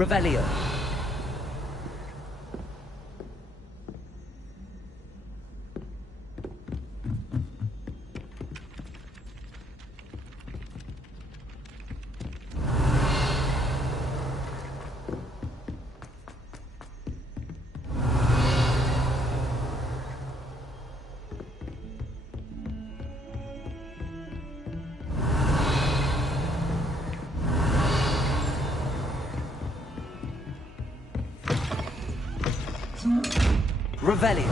Revelio. Revelio.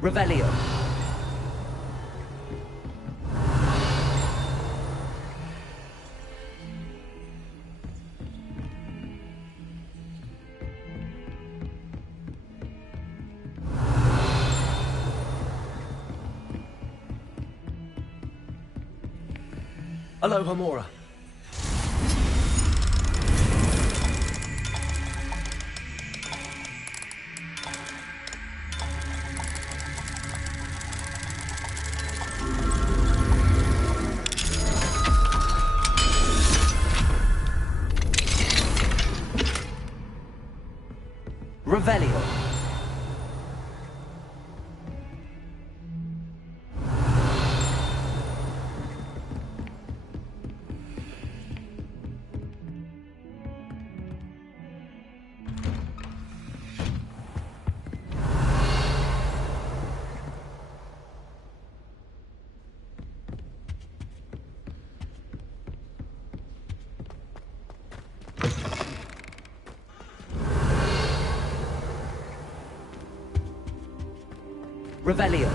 Revelio. Aloha Mora. Revelio. Revelio.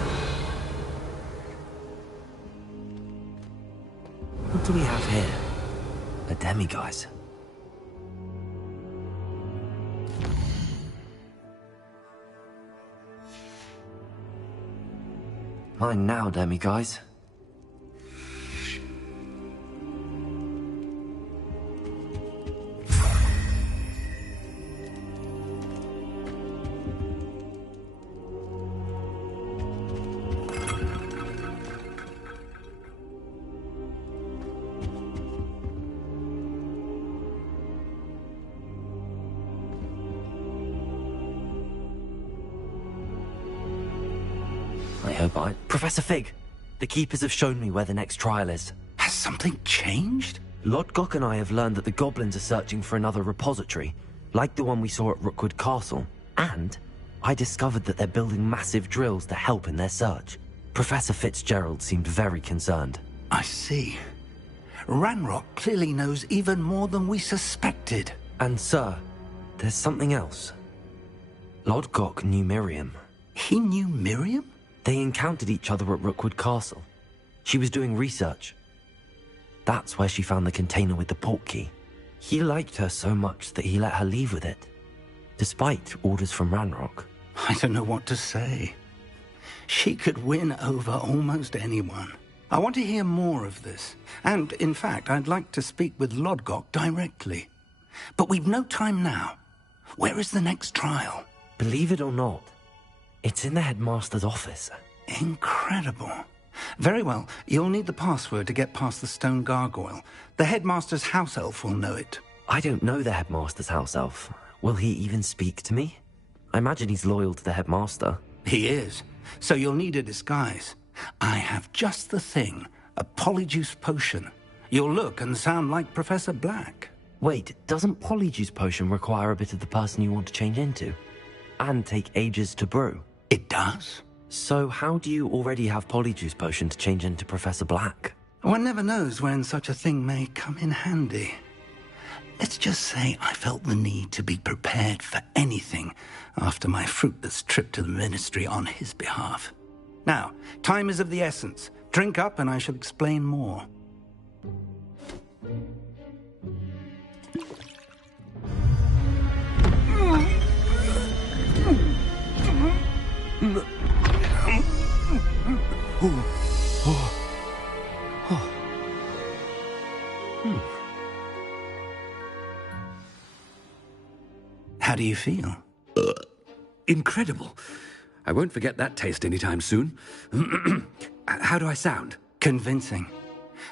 What do we have here? A demiguise. Mine now, demiguise. Professor Fig, the Keepers have shown me where the next trial is. Has something changed? Lodgok and I have learned that the goblins are searching for another repository, like the one we saw at Rookwood Castle. And I discovered that they're building massive drills to help in their search. Professor Fitzgerald seemed very concerned. I see. Ranrock clearly knows even more than we suspected. And sir, there's something else. Lodgok knew Miriam. He knew Miriam? They encountered each other at Rookwood Castle. She was doing research. That's where she found the container with the portkey. He liked her so much that he let her leave with it, despite orders from Ranrock. I don't know what to say. She could win over almost anyone. I want to hear more of this. And, in fact, I'd like to speak with Lodgok directly. But we've no time now. Where is the next trial? Believe it or not, it's in the headmaster's office. Incredible. Very well. You'll need the password to get past the stone gargoyle. The headmaster's house elf will know it. I don't know the headmaster's house elf. Will he even speak to me? I imagine he's loyal to the headmaster. He is. So you'll need a disguise. I have just the thing. A polyjuice potion. You'll look and sound like Professor Black. Wait, doesn't polyjuice potion require a bit of the person you want to change into? And take ages to brew? It does. So how do you already have polyjuice potion to change into Professor Black? One never knows when such a thing may come in handy. Let's just say I felt the need to be prepared for anything after my fruitless trip to the ministry on his behalf. Now, time is of the essence. Drink up and I shall explain more. How do you feel? Incredible. I won't forget that taste anytime soon. How do I sound? Convincing.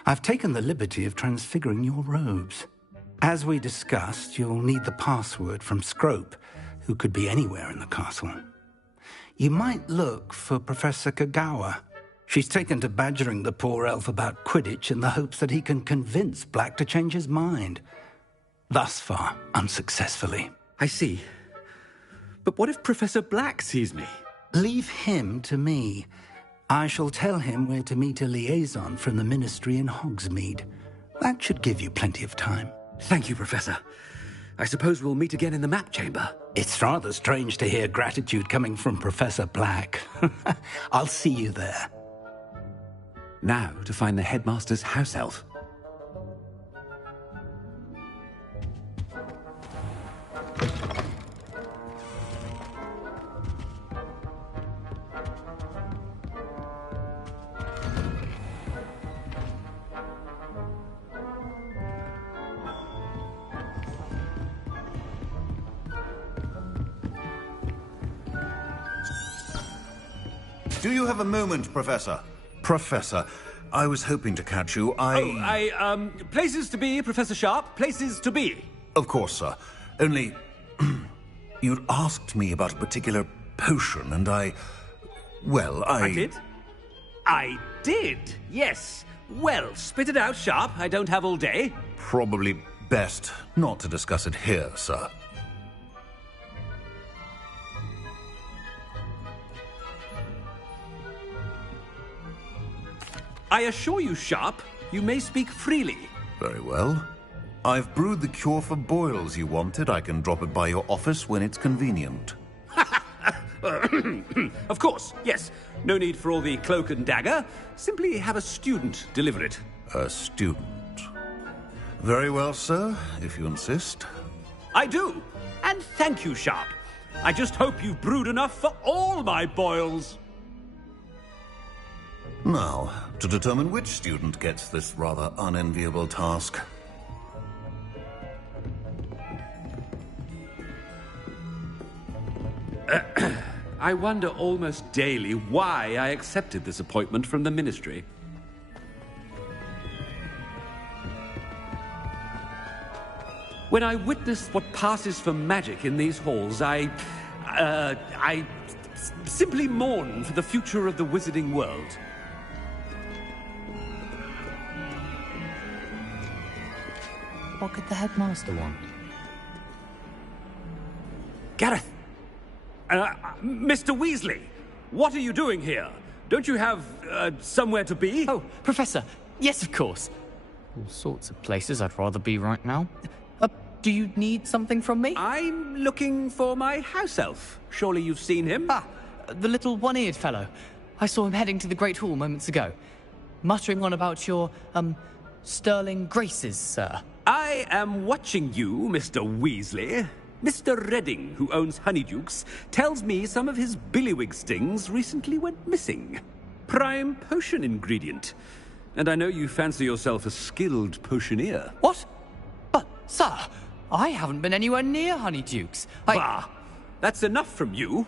I've taken the liberty of transfiguring your robes. As we discussed, you'll need the password from Scrope, who could be anywhere in the castle. You might look for Professor Kagawa. She's taken to badgering the poor elf about Quidditch in the hopes that he can convince Black to change his mind. Thus far, unsuccessfully. I see. But what if Professor Black sees me? Leave him to me. I shall tell him where to meet a liaison from the Ministry in Hogsmeade. That should give you plenty of time. Thank you, Professor. I suppose we'll meet again in the map chamber. It's rather strange to hear gratitude coming from Professor Black. I'll see you there. Now to find the headmaster's house elf. Do you have a moment, Professor? Professor, I was hoping to catch you. Places to be, Professor Sharp. Places to be. Of course, sir. Only, you'd asked me about a particular potion, and I did? I did, yes. Well, spit it out, Sharp. I don't have all day. Probably best not to discuss it here, sir. I assure you, Sharp, you may speak freely. Very well. I've brewed the cure for boils you wanted. I can drop it by your office when it's convenient. Of course, yes. No need for all the cloak and dagger. Simply have a student deliver it. A student. Very well, sir, if you insist. I do. And thank you, Sharp. I just hope you've brewed enough for all my boils. Now, to determine which student gets this rather unenviable task. I wonder almost daily why I accepted this appointment from the Ministry. When I witness what passes for magic in these halls, I simply mourn for the future of the wizarding world. What could the headmaster want? Gareth! Mr. Weasley! What are you doing here? Don't you have, somewhere to be? Oh, Professor! Yes, of course! All sorts of places I'd rather be right now. Do you need something from me? I'm looking for my house elf. Surely you've seen him? Ah, the little one-eared fellow. I saw him heading to the Great Hall moments ago. Muttering on about your, sterling graces, sir. I am watching you, Mr. Weasley. Mr. Redding, who owns Honeydukes, tells me some of his billywig stings recently went missing. Prime potion ingredient. And I know you fancy yourself a skilled potioneer. What? But, sir, I haven't been anywhere near Honeydukes. Bah! That's enough from you.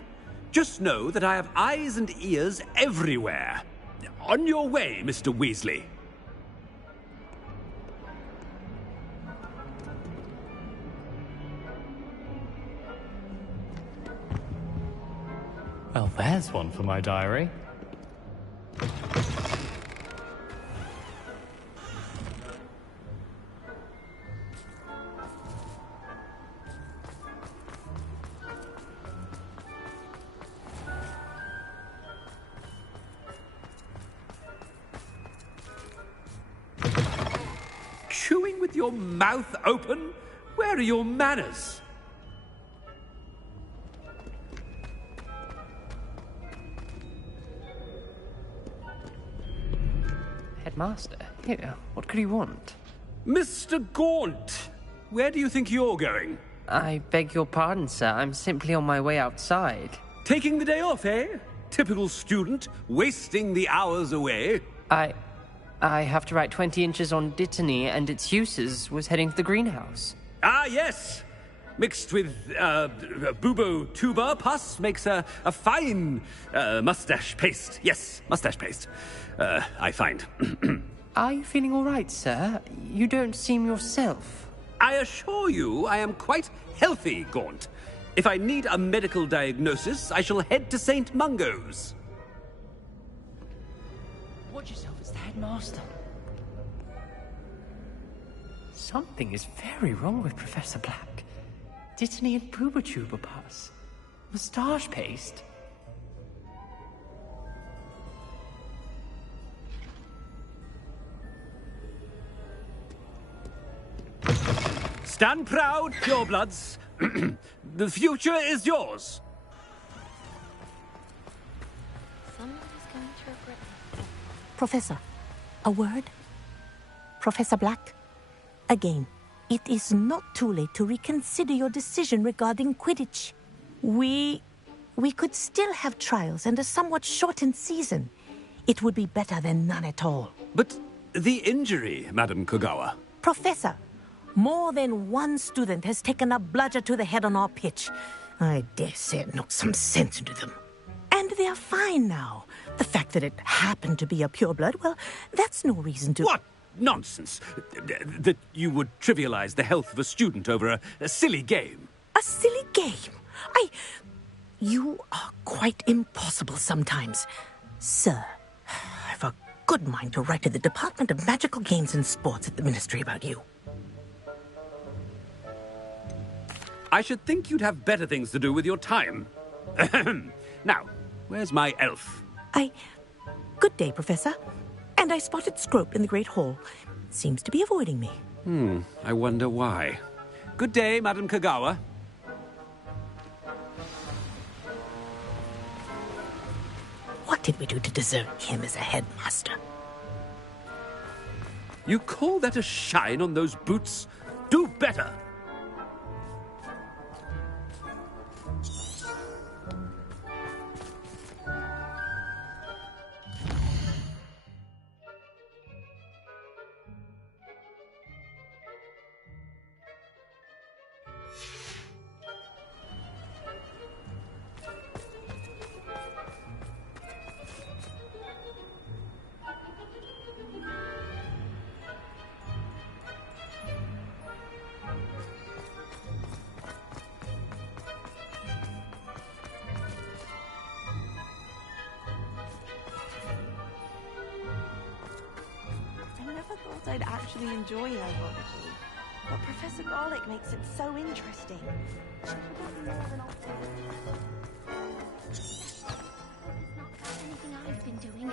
Just know that I have eyes and ears everywhere. On your way, Mr. Weasley. Well, there's one for my diary. Chewing with your mouth open? Where are your manners? Headmaster? Here, what could he want? Mr. Gaunt, where do you think you're going? I beg your pardon, sir. I'm simply on my way outside. Taking the day off, eh? Typical student, wasting the hours away. I have to write 20 inches on Dittany and its uses. Was heading to the greenhouse. Ah, yes. mixed with bubo tuber pus makes a fine mustache paste. Yes, mustache paste. I find. Are you feeling all right, sir? You don't seem yourself. I assure you I am quite healthy, Gaunt. If I need a medical diagnosis, I shall head to St. Mungo's. Watch yourself, it's the headmaster. Something is very wrong with Professor Black. Dittany and Pooba pus. Moustache paste. Stand proud, purebloods. The future is yours. Someone is going to regret this. Professor, a word? Professor Black, again, it is not too late to reconsider your decision regarding Quidditch. We could still have trials and a somewhat shortened season. It would be better than none at all. But the injury, Madam Kogawa. Professor, more than one student has taken a bludger to the head on our pitch. I dare say it knocked some sense into them. And they are fine now. The fact that it happened to be a pureblood, well, that's no reason to... What nonsense! That you would trivialize the health of a student over a silly game. A silly game? You are quite impossible sometimes. Sir, I've a good mind to write to the Department of Magical Games and Sports at the Ministry about you. I should think you'd have better things to do with your time. Now, where's my elf? Good day, Professor. And I spotted Scrope in the Great Hall. Seems to be avoiding me. I wonder why. Good day, Madam Kogawa. What did we do to deserve him as a headmaster? You call that a shine on those boots? Do better! I'd actually enjoy herbology, but Professor Garlick makes it so interesting. Anything I've been doing.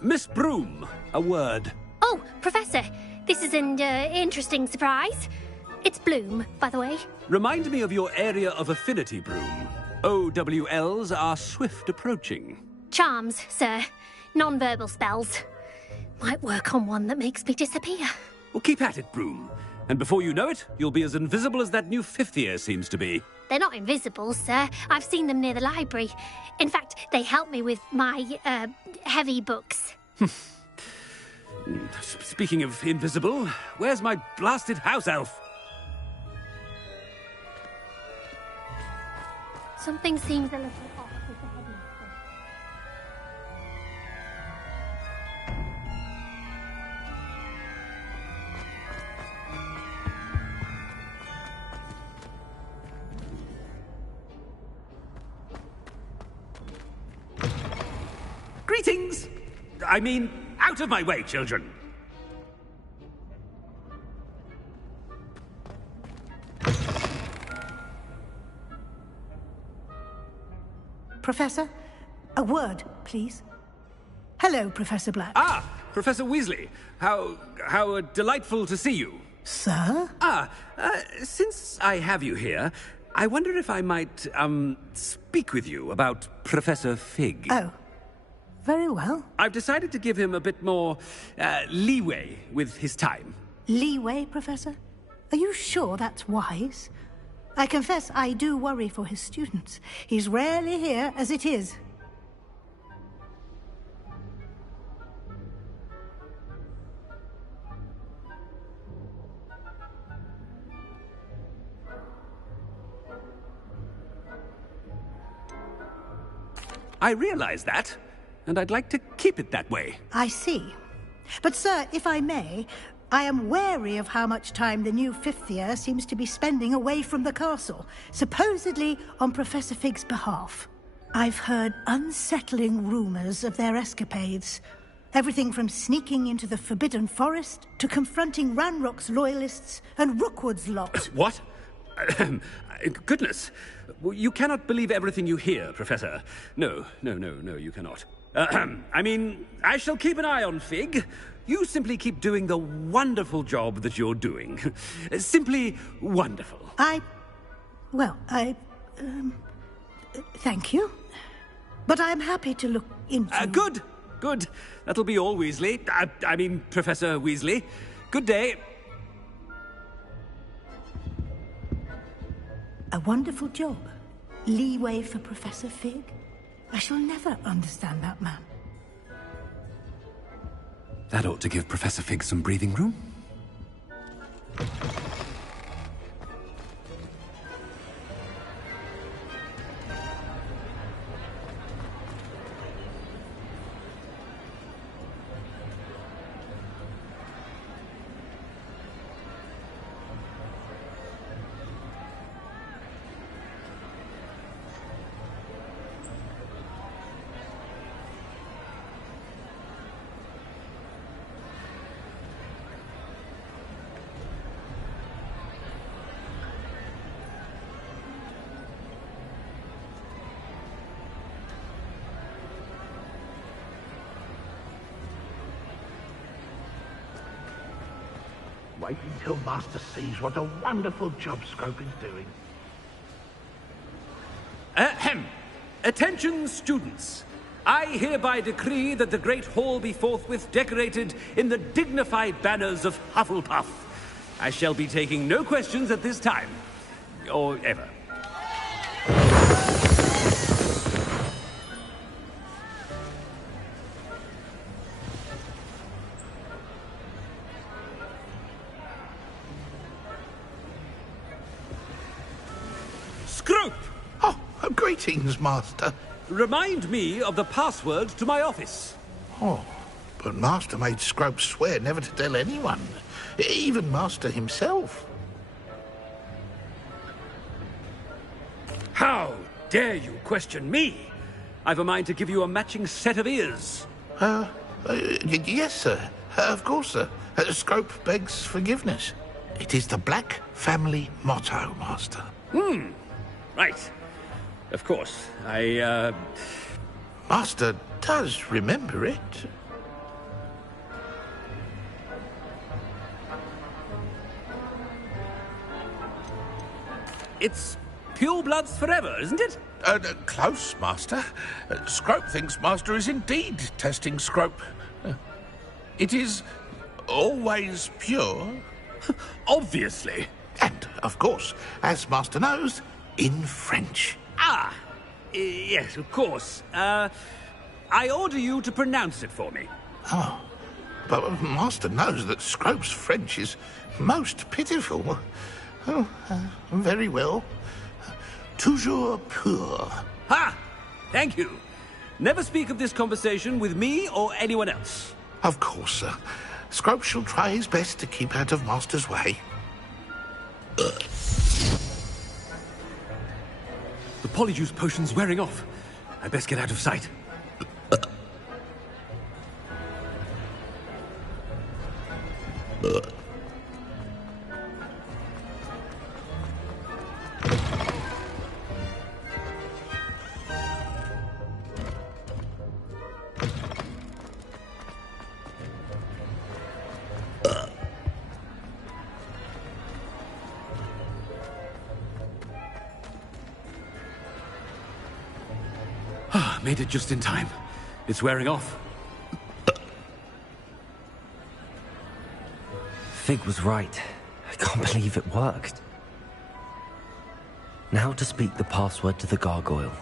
Miss Broom, a word. Oh, Professor, this is an interesting surprise. It's Bloom, by the way. Remind me of your area of affinity, Broom. OWLs are swift approaching. Charms, sir. Non-verbal spells. Might work on one that makes me disappear. Well, keep at it, Broom. And before you know it, you'll be as invisible as that new fifth year seems to be. They're not invisible, sir. I've seen them near the library. In fact, they help me with my, heavy books. Speaking of invisible, where's my blasted house elf? Something seems a little off with the headmaster. Greetings! I mean, out of my way, children! Professor, a word, please. Hello, Professor Black. Ah, Professor Weasley. How delightful to see you. Sir? Since I have you here, I wonder if I might, speak with you about Professor Fig. Oh. Very well. I've decided to give him a bit more, leeway with his time. Leeway, Professor? Are you sure that's wise? I confess I do worry for his students. He's rarely here as it is. I realize that, and I'd like to keep it that way. I see. But, sir, if I may, I am wary of how much time the new fifth year seems to be spending away from the castle, supposedly on Professor Fig's behalf. I've heard unsettling rumors of their escapades. Everything from sneaking into the Forbidden Forest to confronting Ranrock's loyalists and Rookwood's lot. What? Goodness. You cannot believe everything you hear, Professor. No, you cannot. I mean, I shall keep an eye on Fig. You simply keep doing the wonderful job that you're doing. Simply wonderful. Thank you. But I'm happy to look into... Good. That'll be all, Weasley. I mean, Professor Weasley. Good day. A wonderful job. Leeway for Professor Fig. I shall never understand that man. That ought to give Professor Fig some breathing room. Wait until Master sees what a wonderful job Scrope is doing. Ahem. Attention, students. I hereby decree that the Great Hall be forthwith decorated in the dignified banners of Hufflepuff. I shall be taking no questions at this time. Or ever. Greetings, Master. Remind me of the password to my office. Oh, but Master made Scrope swear never to tell anyone, even Master himself. How dare you question me? I've a mind to give you a matching set of ears. Yes, sir. Of course, sir. Scrope begs forgiveness. It is the Black family motto, Master. Right. Of course, Master does remember it. It's purebloods forever, isn't it? Close, Master. Scrope thinks Master is indeed testing Scrope. It is always pure. Obviously. And, of course, as Master knows, in French. Yes, of course. I order you to pronounce it for me. Oh, but Master knows that Scrope's French is most pitiful. Oh, very well. Toujours pur. Ha! Thank you. Never speak of this conversation with me or anyone else. Of course, sir. Scrope shall try his best to keep out of Master's way. The polyjuice potion's wearing off. I best get out of sight. Made it just in time. It's wearing off. Fig was right. I can't believe it worked. Now to speak the password to the gargoyle.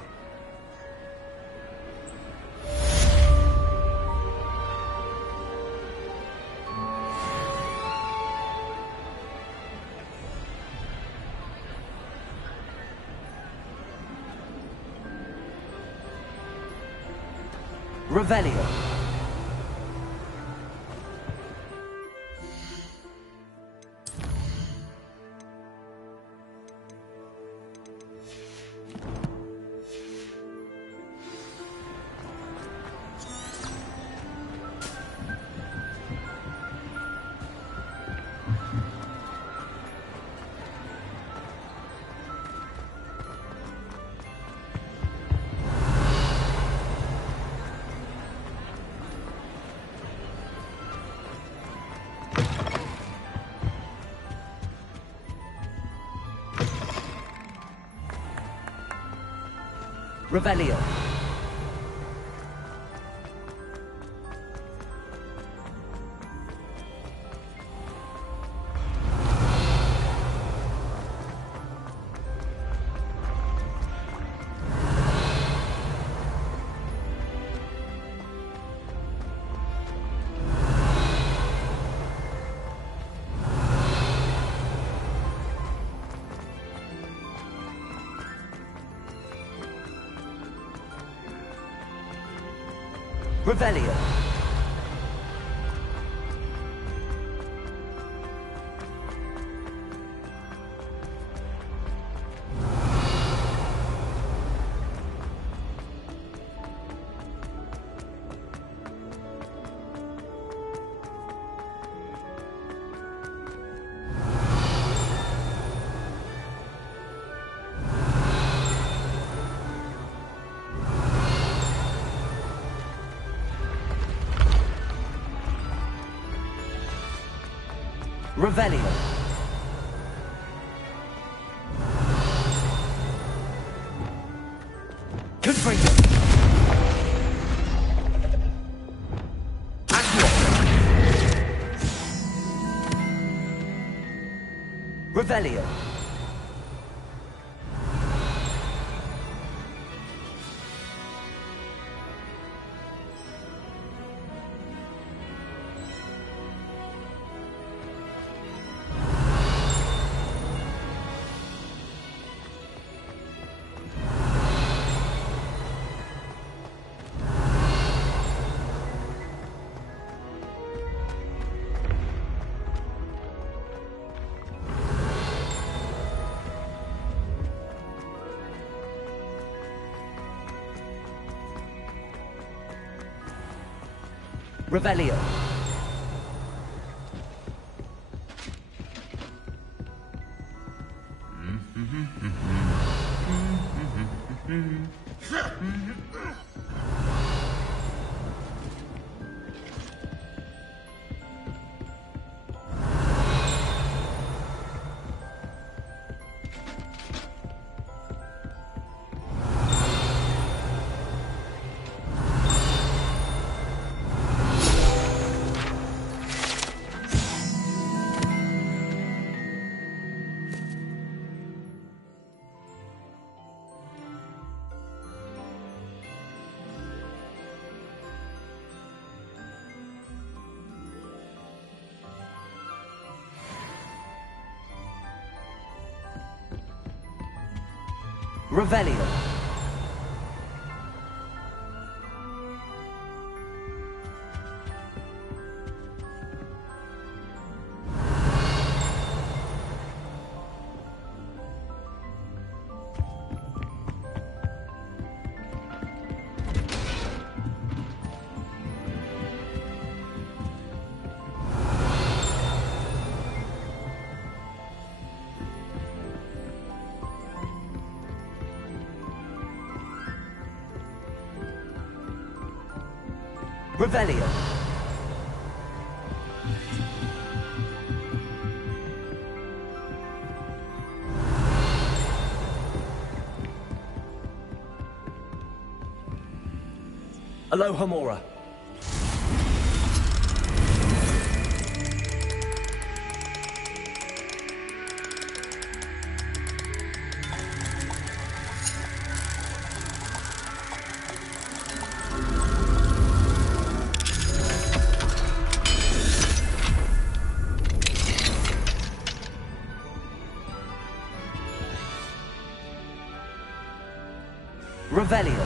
Revelio. Revelio. Revelio. Revelio. Confringo. Revelio. Revelio. Revelio. Revelio. Alohomora. Revelio.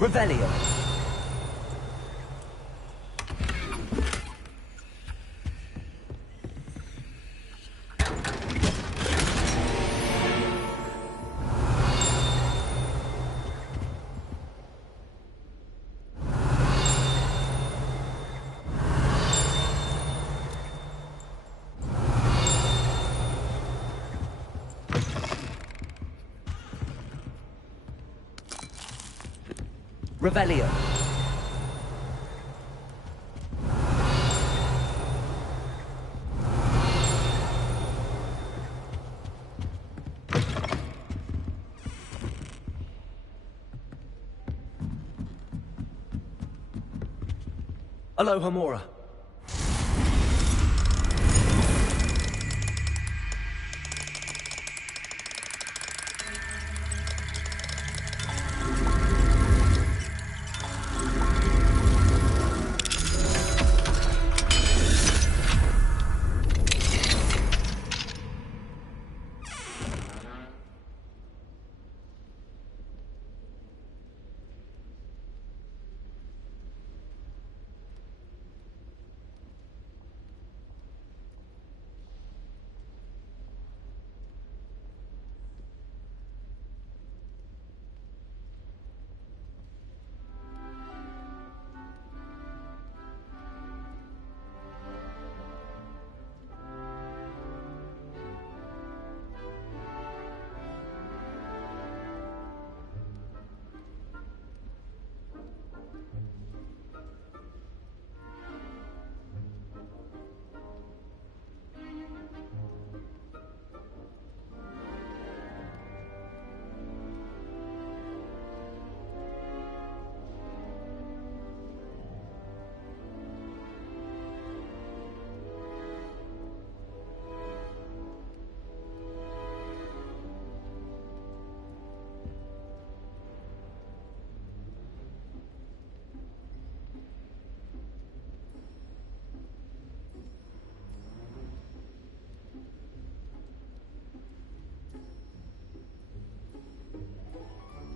Revelio. Revelio. Aloha Mora.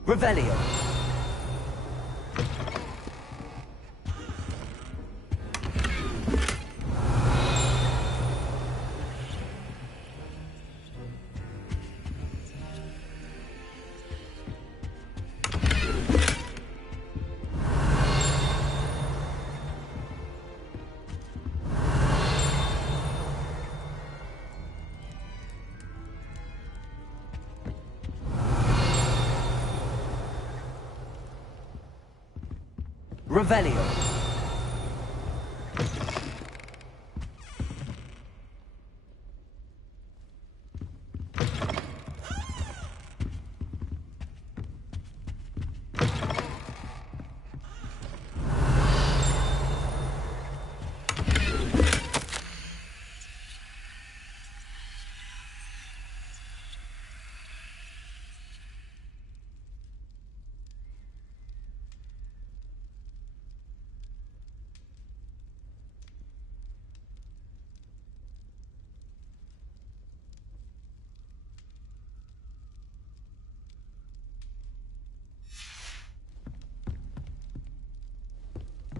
Revelio. Revelio.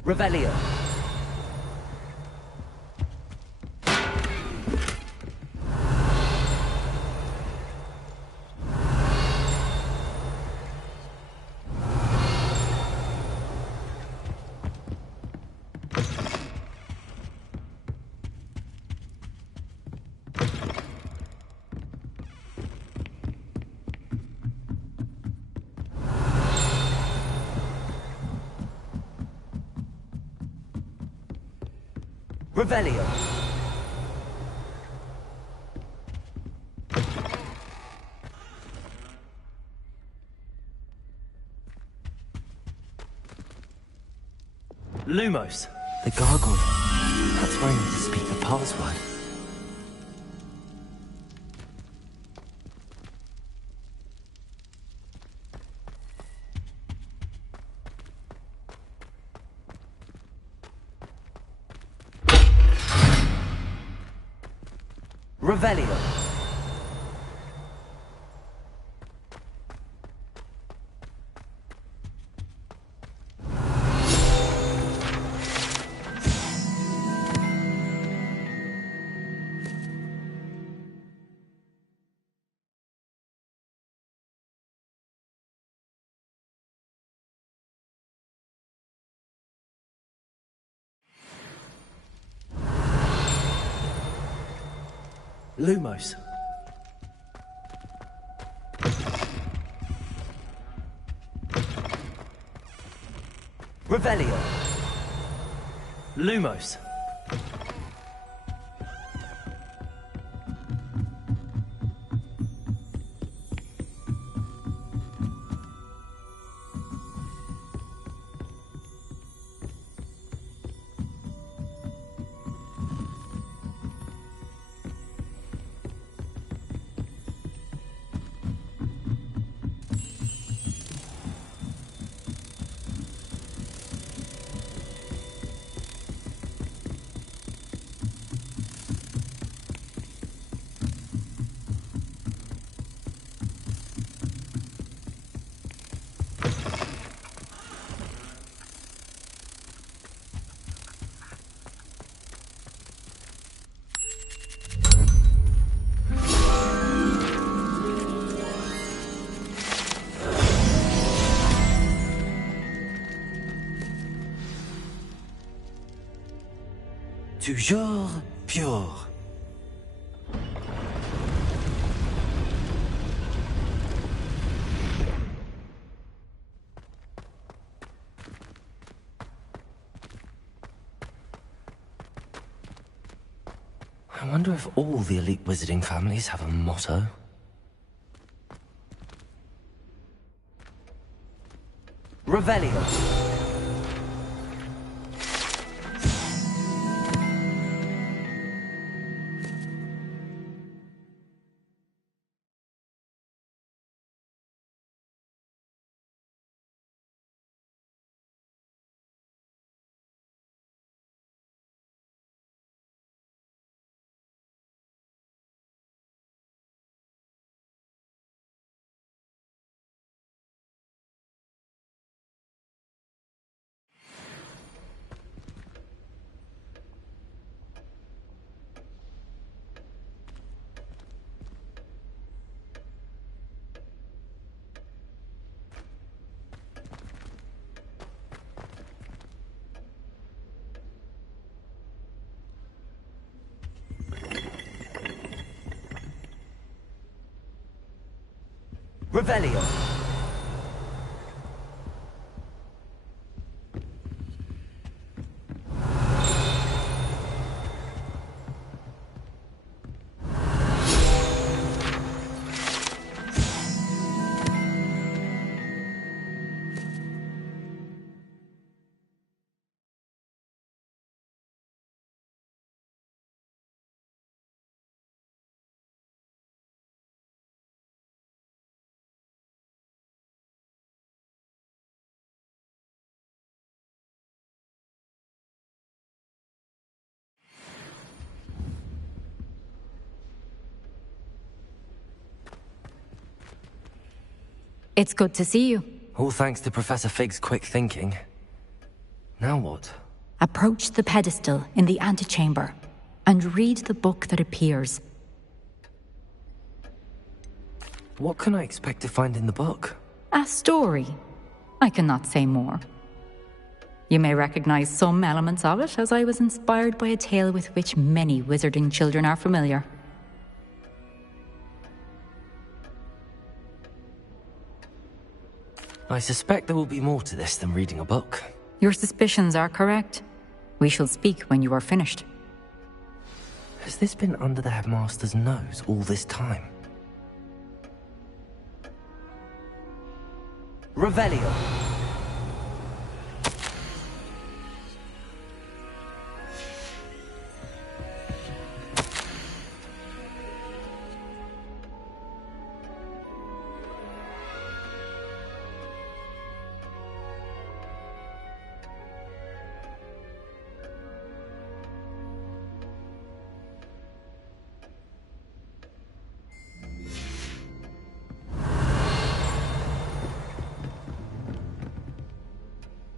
Revelio. Revelio. Lumos. The gargoyle. That's where I need to speak the password. Revelio. Lumos. Revelio. Lumos. Toujours pure. I wonder if all the elite wizarding families have a motto. Revelio. Revelio. It's good to see you. All thanks to Professor Fig's quick thinking. Now what? Approach the pedestal in the antechamber and read the book that appears. What can I expect to find in the book? A story. I cannot say more. You may recognize some elements of it, as I was inspired by a tale with which many wizarding children are familiar. I suspect there will be more to this than reading a book. Your suspicions are correct. We shall speak when you are finished. Has this been under the headmaster's nose all this time? Revelio.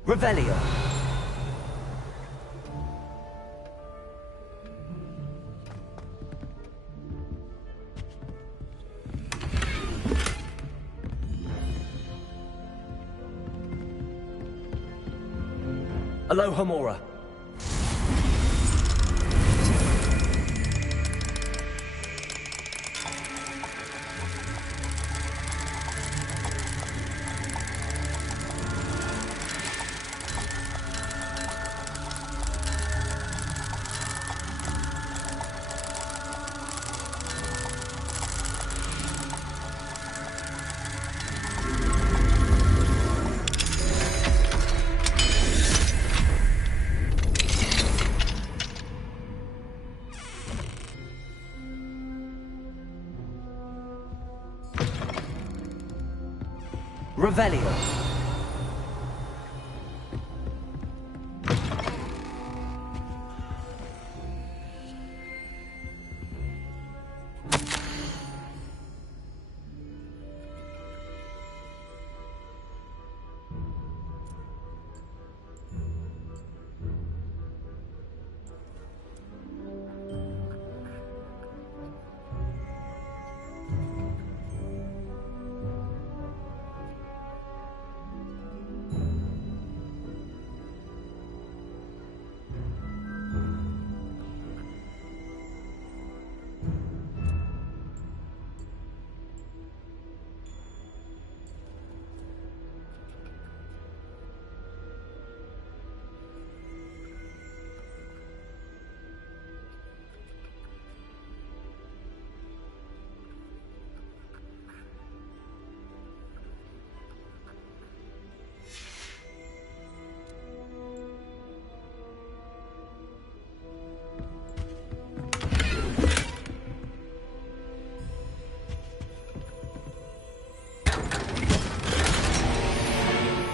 Revelio. Aloha Mora. Revelio.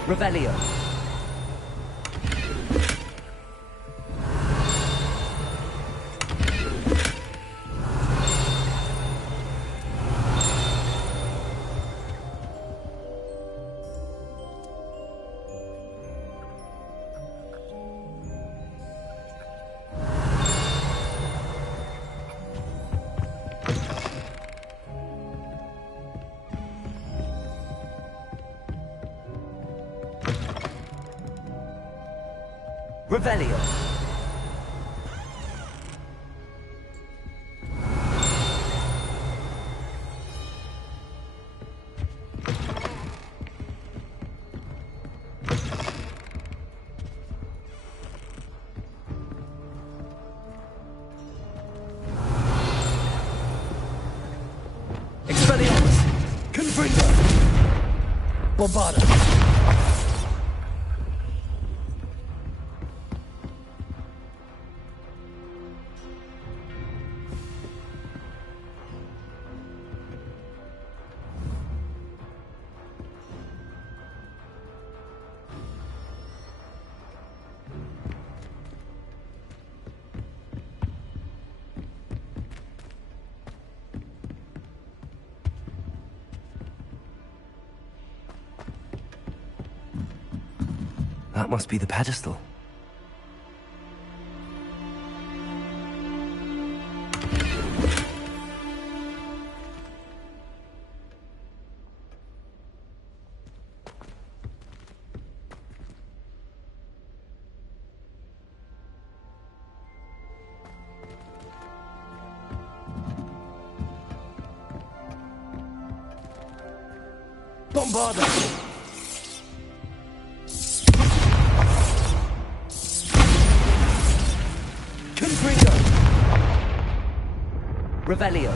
Revelio. Revelio. Expelliarmus. Confringo. Bombarda. That must be the pedestal. Bombarda. Confringo. Revelio.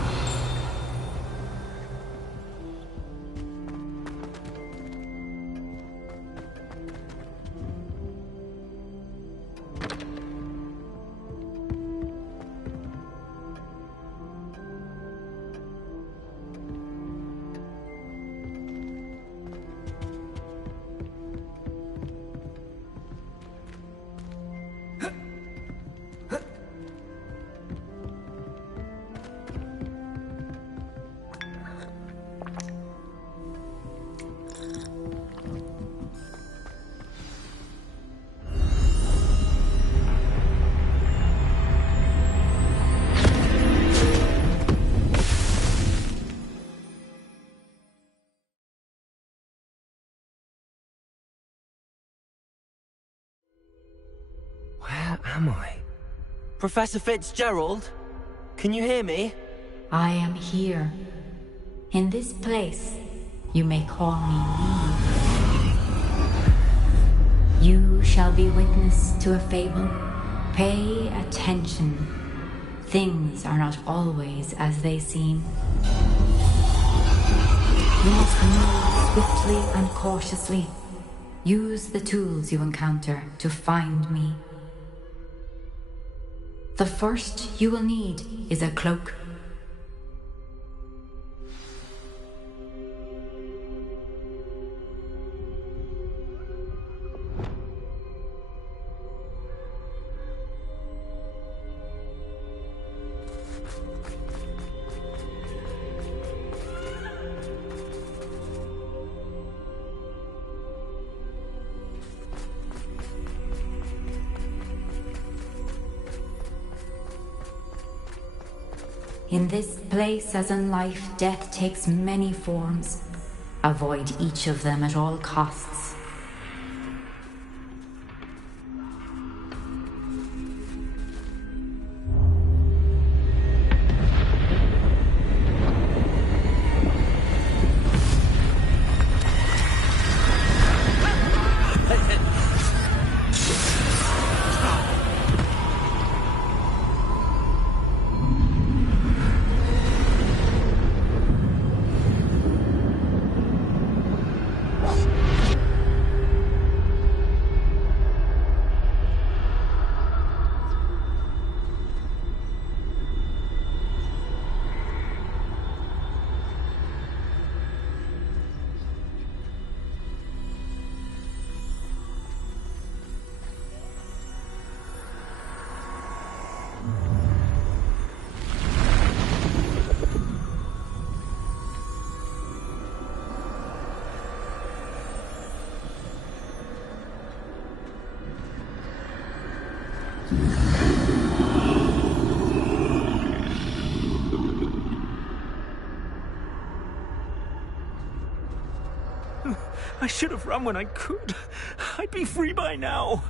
Where am I? Professor Fitzgerald? Can you hear me? I am here. In this place, you may call me Eve. You shall be witness to a fable. Pay attention. Things are not always as they seem. You must move swiftly and cautiously. Use the tools you encounter to find me. The first you will need is a cloak. In this place, as in life, death takes many forms. Avoid each of them at all costs. I should have run when I could. I'd be free by now.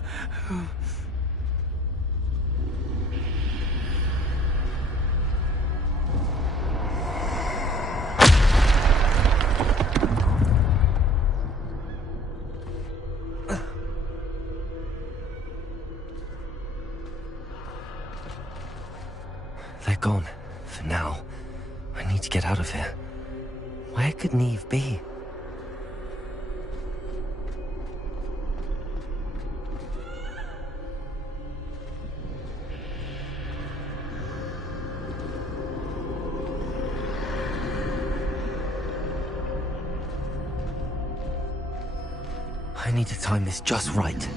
They're gone. For now. I need to get out of here. Where could Neve be? I need to time this just right.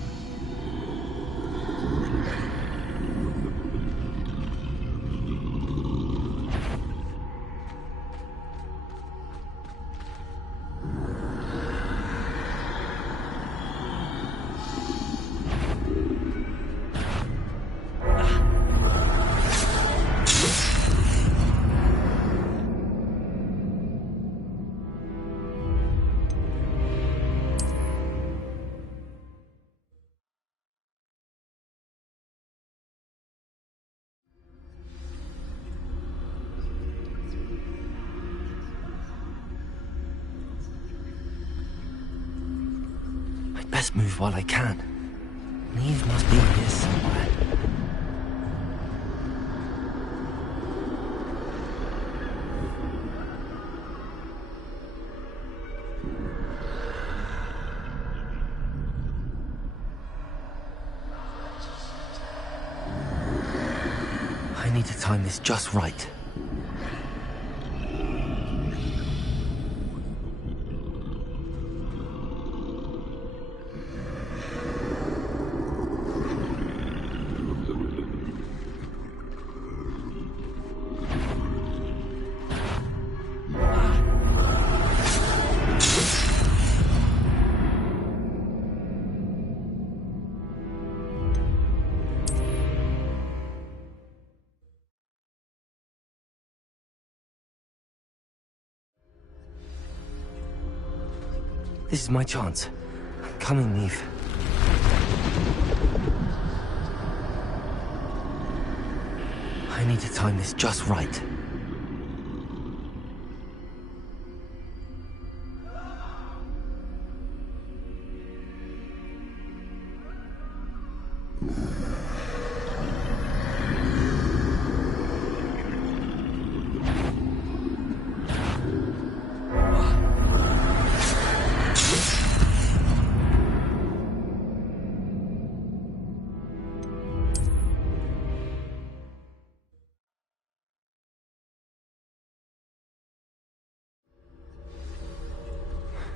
Best move while I can. Neve must be here somewhere. I need to time this just right. This is my chance. I'm coming, Neve. I need to time this just right.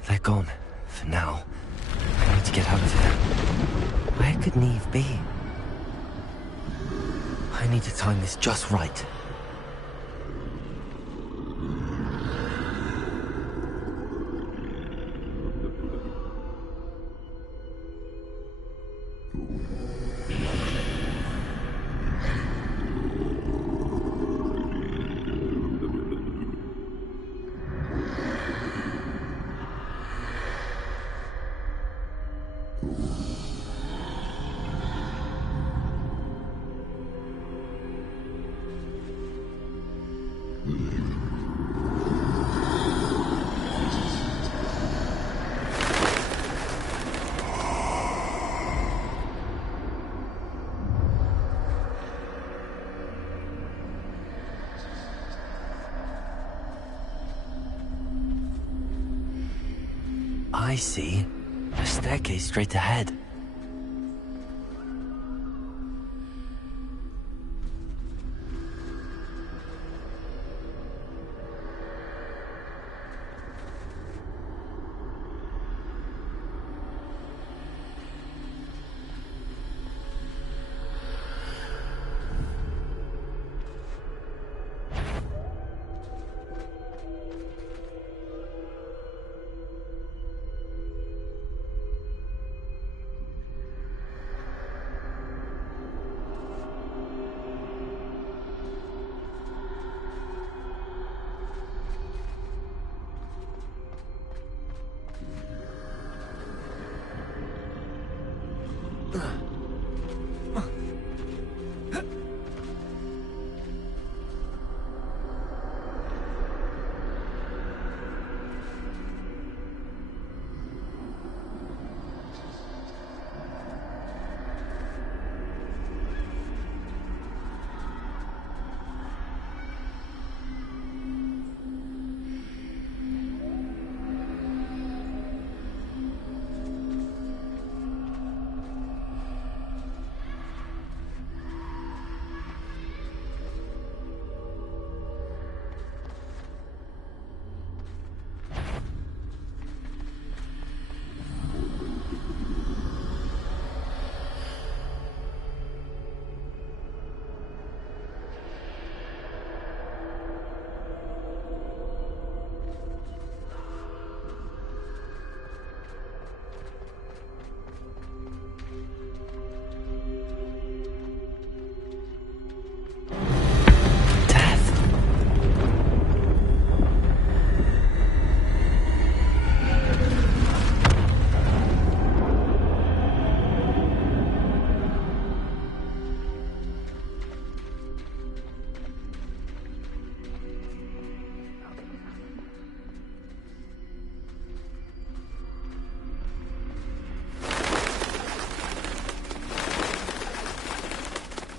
They're gone. For now. I need to get out of here. Where could Neve be? I need to time this just right. I see. A staircase straight ahead.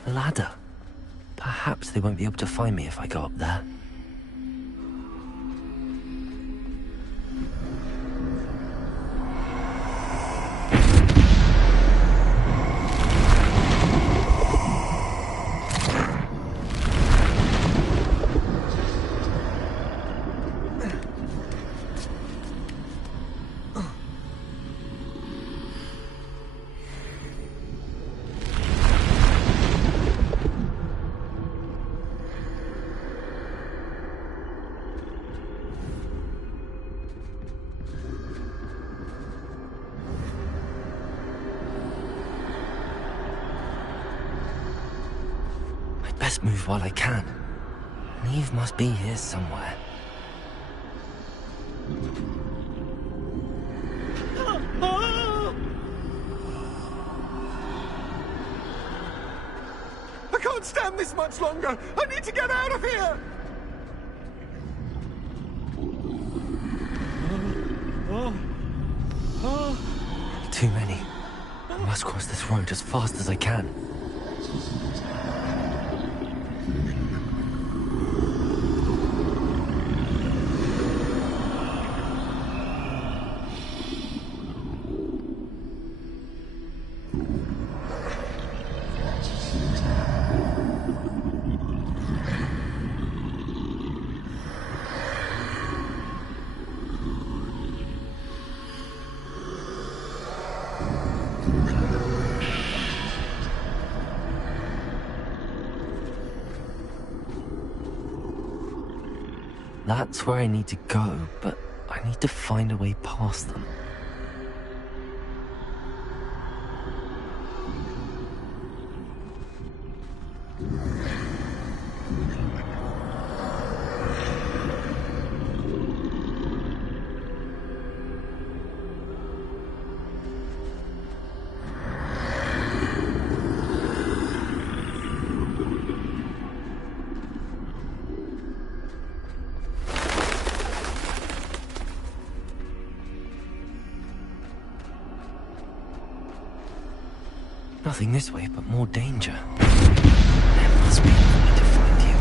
A ladder. Perhaps they won't be able to find me if I go up there. Best move while I can. Neve must be here somewhere. I can't stand this much longer. I need to get out of here. Too many. I must cross this road as fast as I can. That's where I need to go, but I need to find a way past them. Nothing this way but more danger. There must be a way to find you.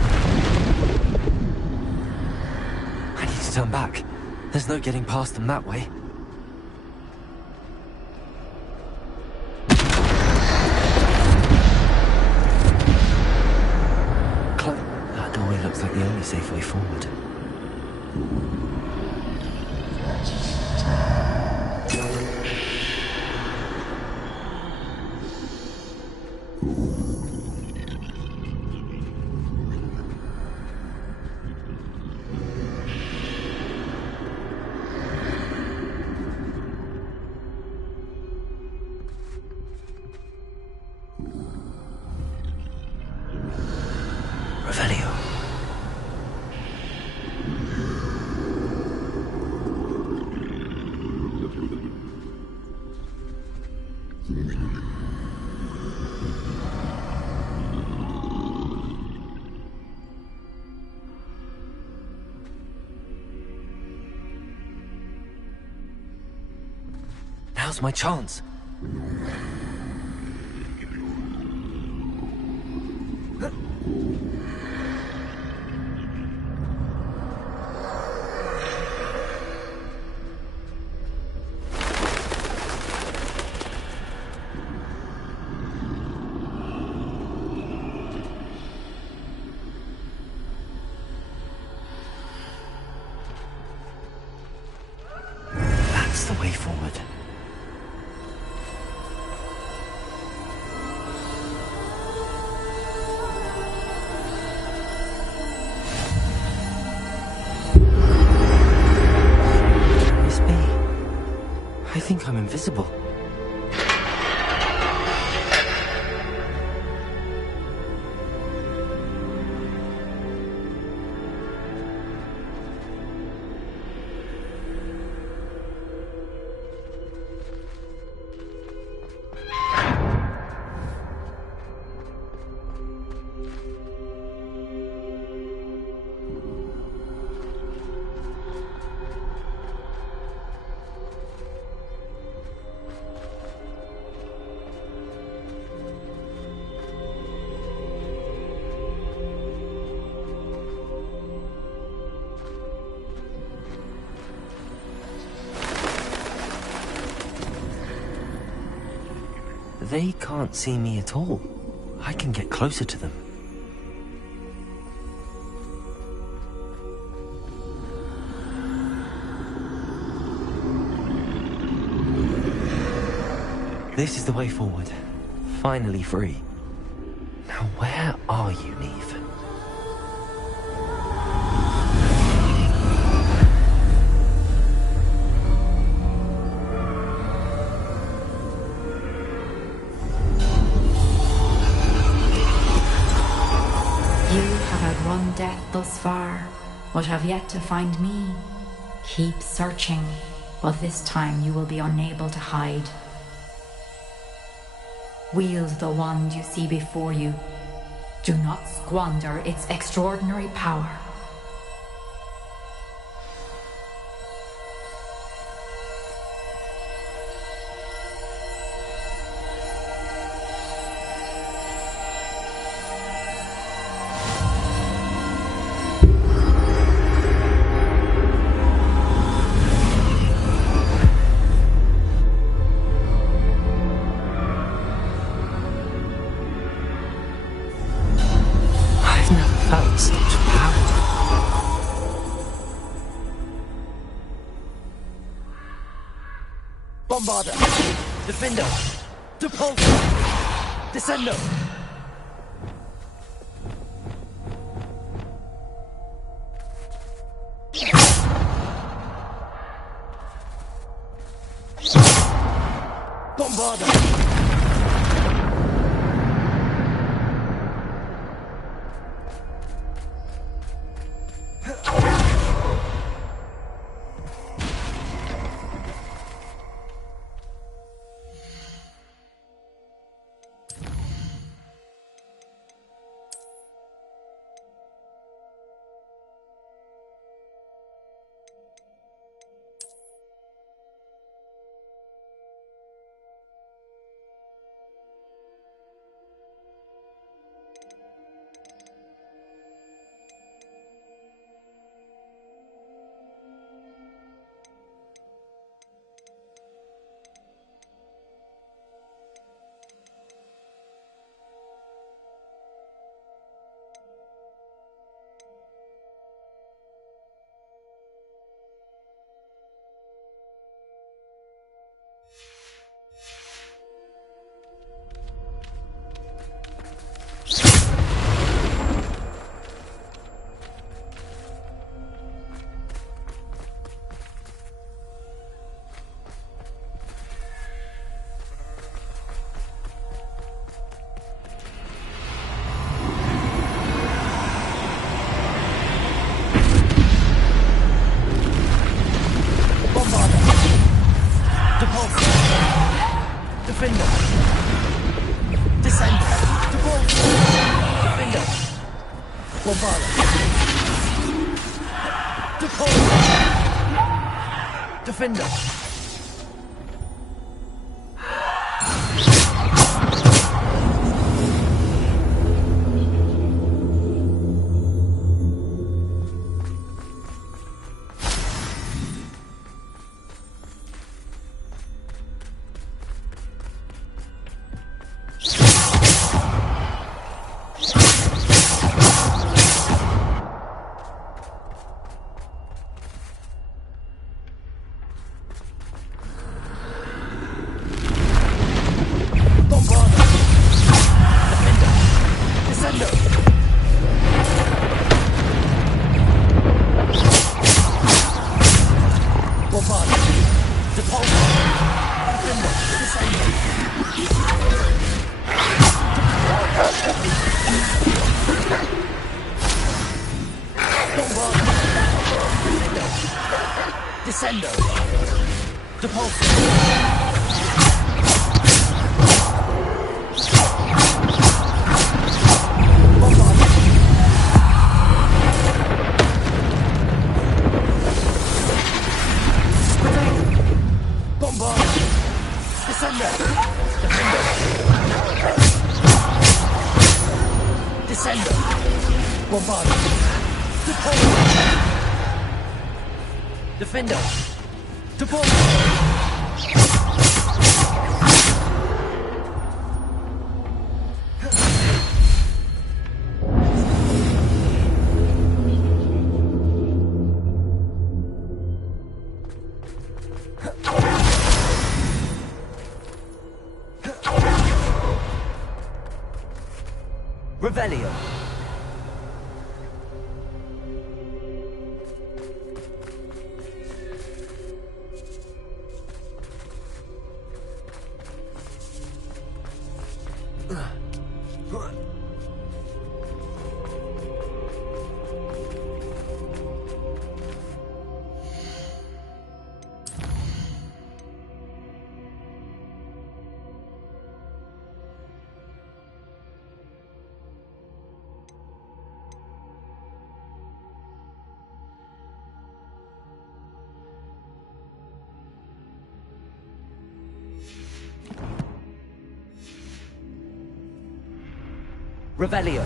I need to turn back. There's no getting past them that way. That doorway looks like the only safe way forward. Now's my chance. That's the way forward. I think I'm invisible. They can't see me at all. I can get closer to them. This is the way forward. Finally free. Now where are you, Neve? Outrun death thus far, but have yet to find me. Keep searching, but this time you will be unable to hide. Wield the wand you see before you. Do not squander its extraordinary power. Bombarder! Defender! Depulso! Descendo! Bombarder! Defender. Descender. Devolver. Defender. Bombarda. Devolver. Defender. Defender. Revelio. Revelio.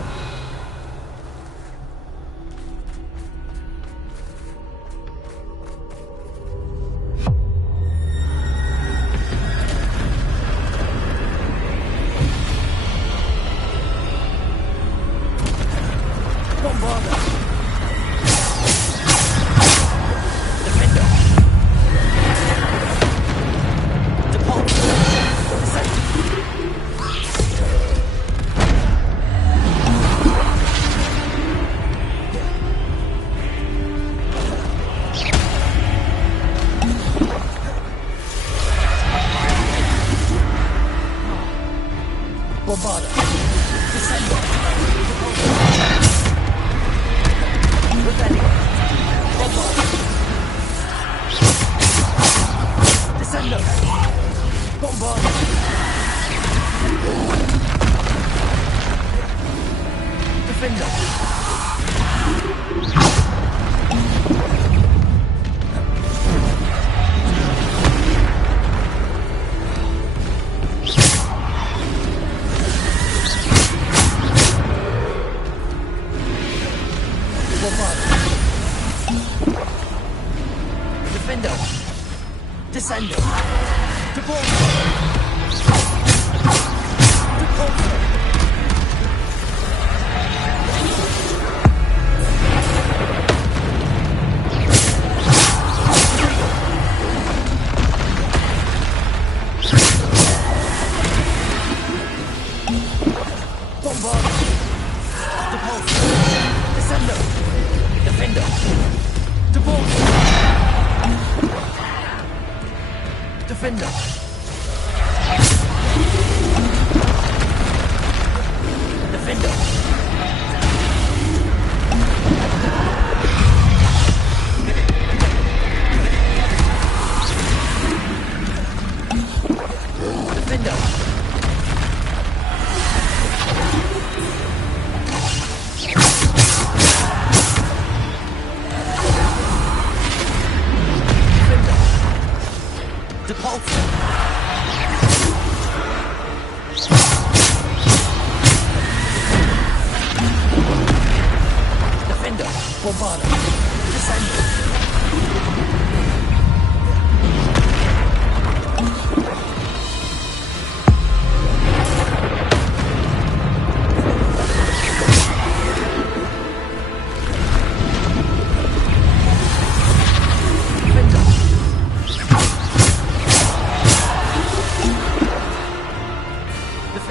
Defender.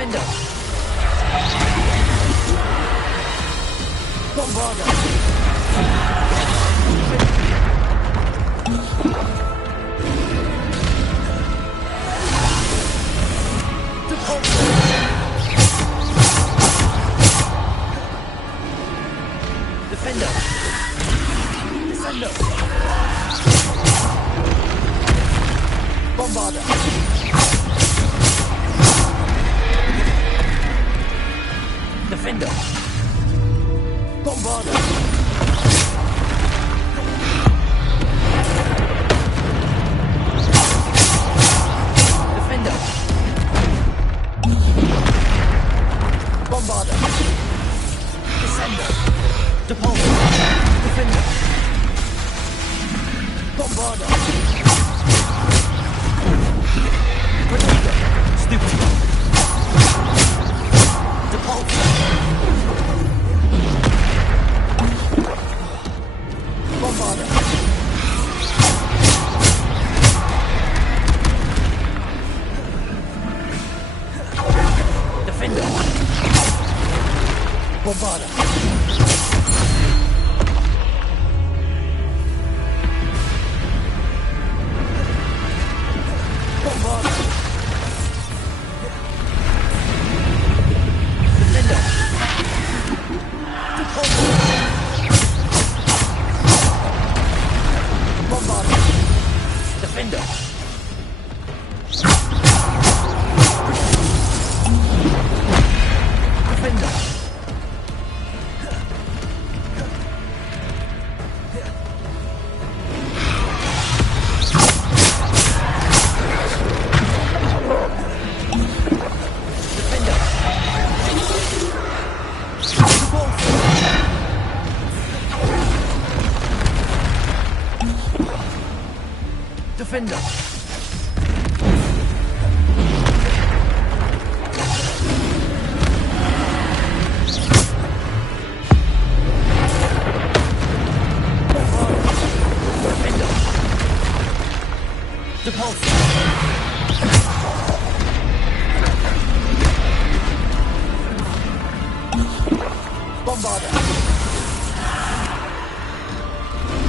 Defender! Bombarder! Defender! Descender! Bombarder! Defender! Bombarder! Defender! Bombarder! Descender! Depulsor! Defender! Bombarder! Protector! Stupid! Depulsor! Bombarder! Defender! Bombarder! Defender! Bombarder!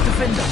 Defender!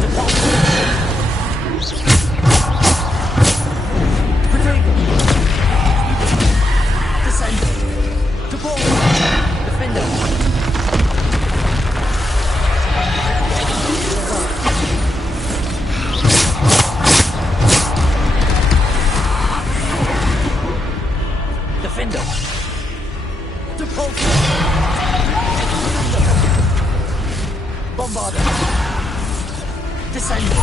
Defender! Bombarder. Descender.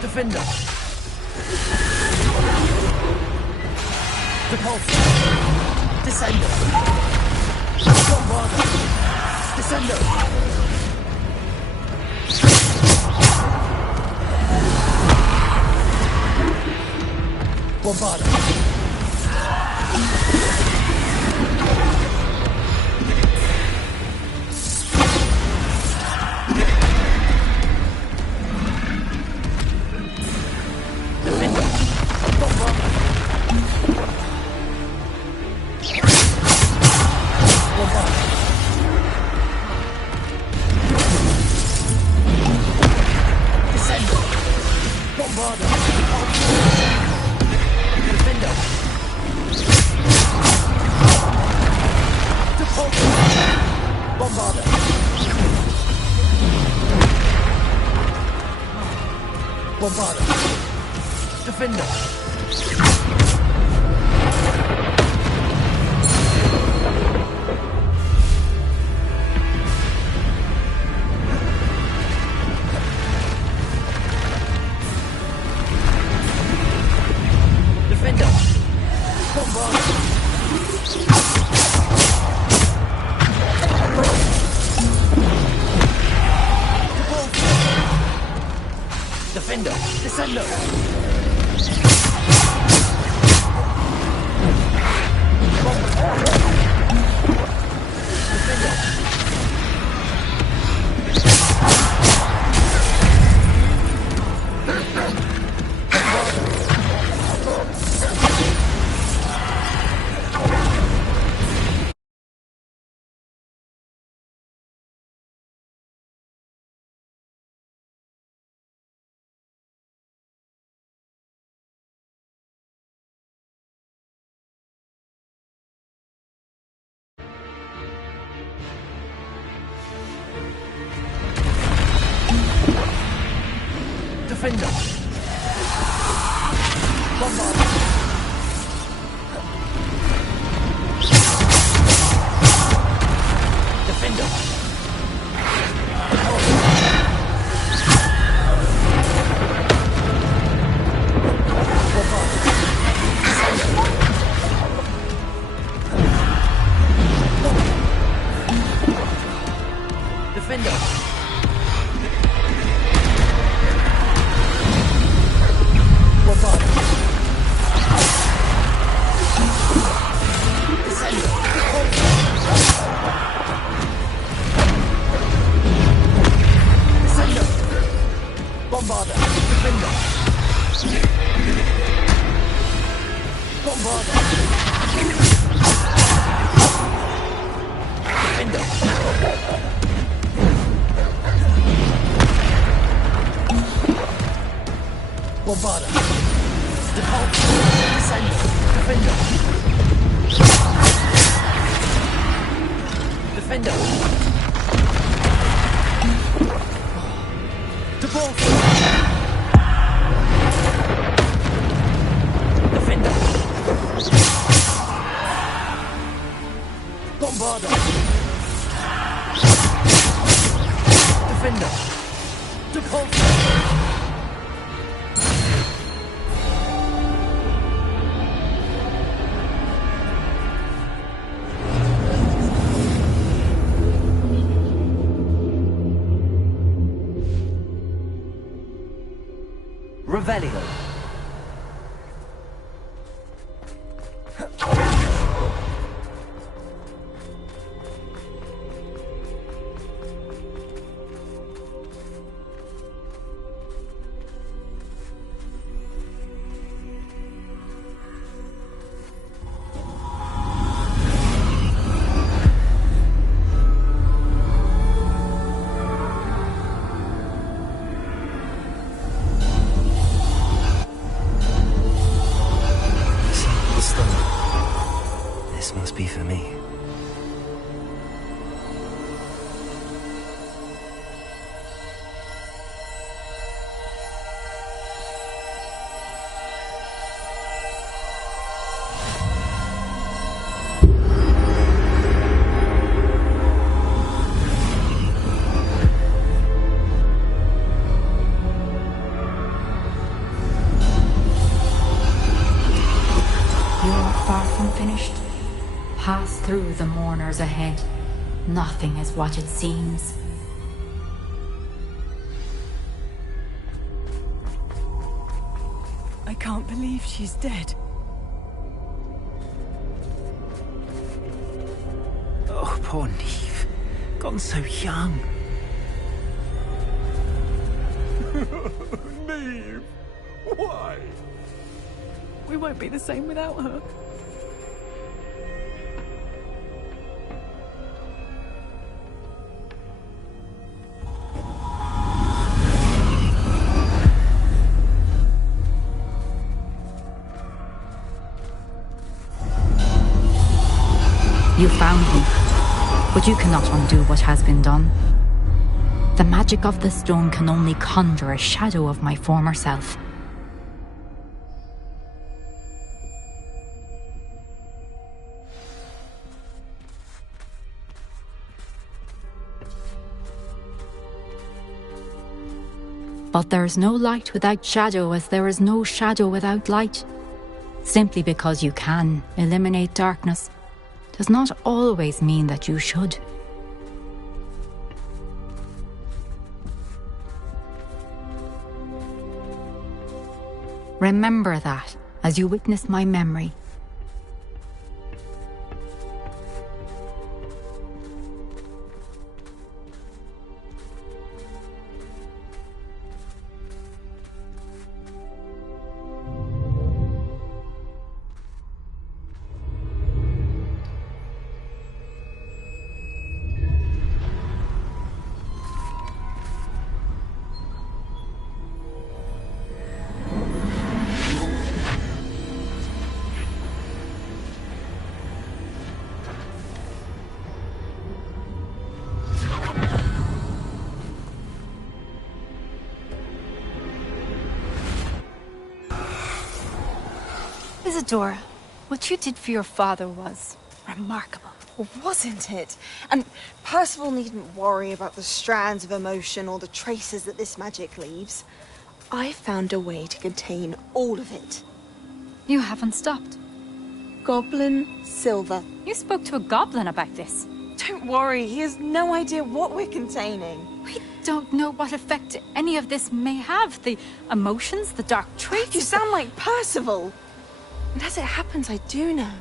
Defender. Repulsor. Descender. Bombarder. Descender. Bombarder. Bombarder. Defender. Defender. Bombarder. Defender. Descender. Defender. Bombarder. Defender. Defender. Bombarder. Defender. Bombarder. Defender. Bombarder. Descender. Defender. Defender. Defender. Defender. Bombarder. Defender. Defender. Revelio. nightmares ahead. Nothing is what it seems. I can't believe she's dead. Oh, poor Neve. Gone so young. Neve! Why? We won't be the same without her. You found me, but you cannot undo what has been done. The magic of the stone can only conjure a shadow of my former self. But there is no light without shadow, as there is no shadow without light. Simply because you can eliminate darkness does not always mean that you should. Remember that as you witness my memory. Isadora, what you did for your father was remarkable. Well, wasn't it? And Percival needn't worry about the strands of emotion or the traces that this magic leaves. I found a way to contain all of it. You haven't stopped. Goblin Silver. You spoke to a goblin about this. Don't worry, he has no idea what we're containing. We don't know what effect any of this may have. The emotions, the dark traits. You sound like Percival. And as it happens, I do know.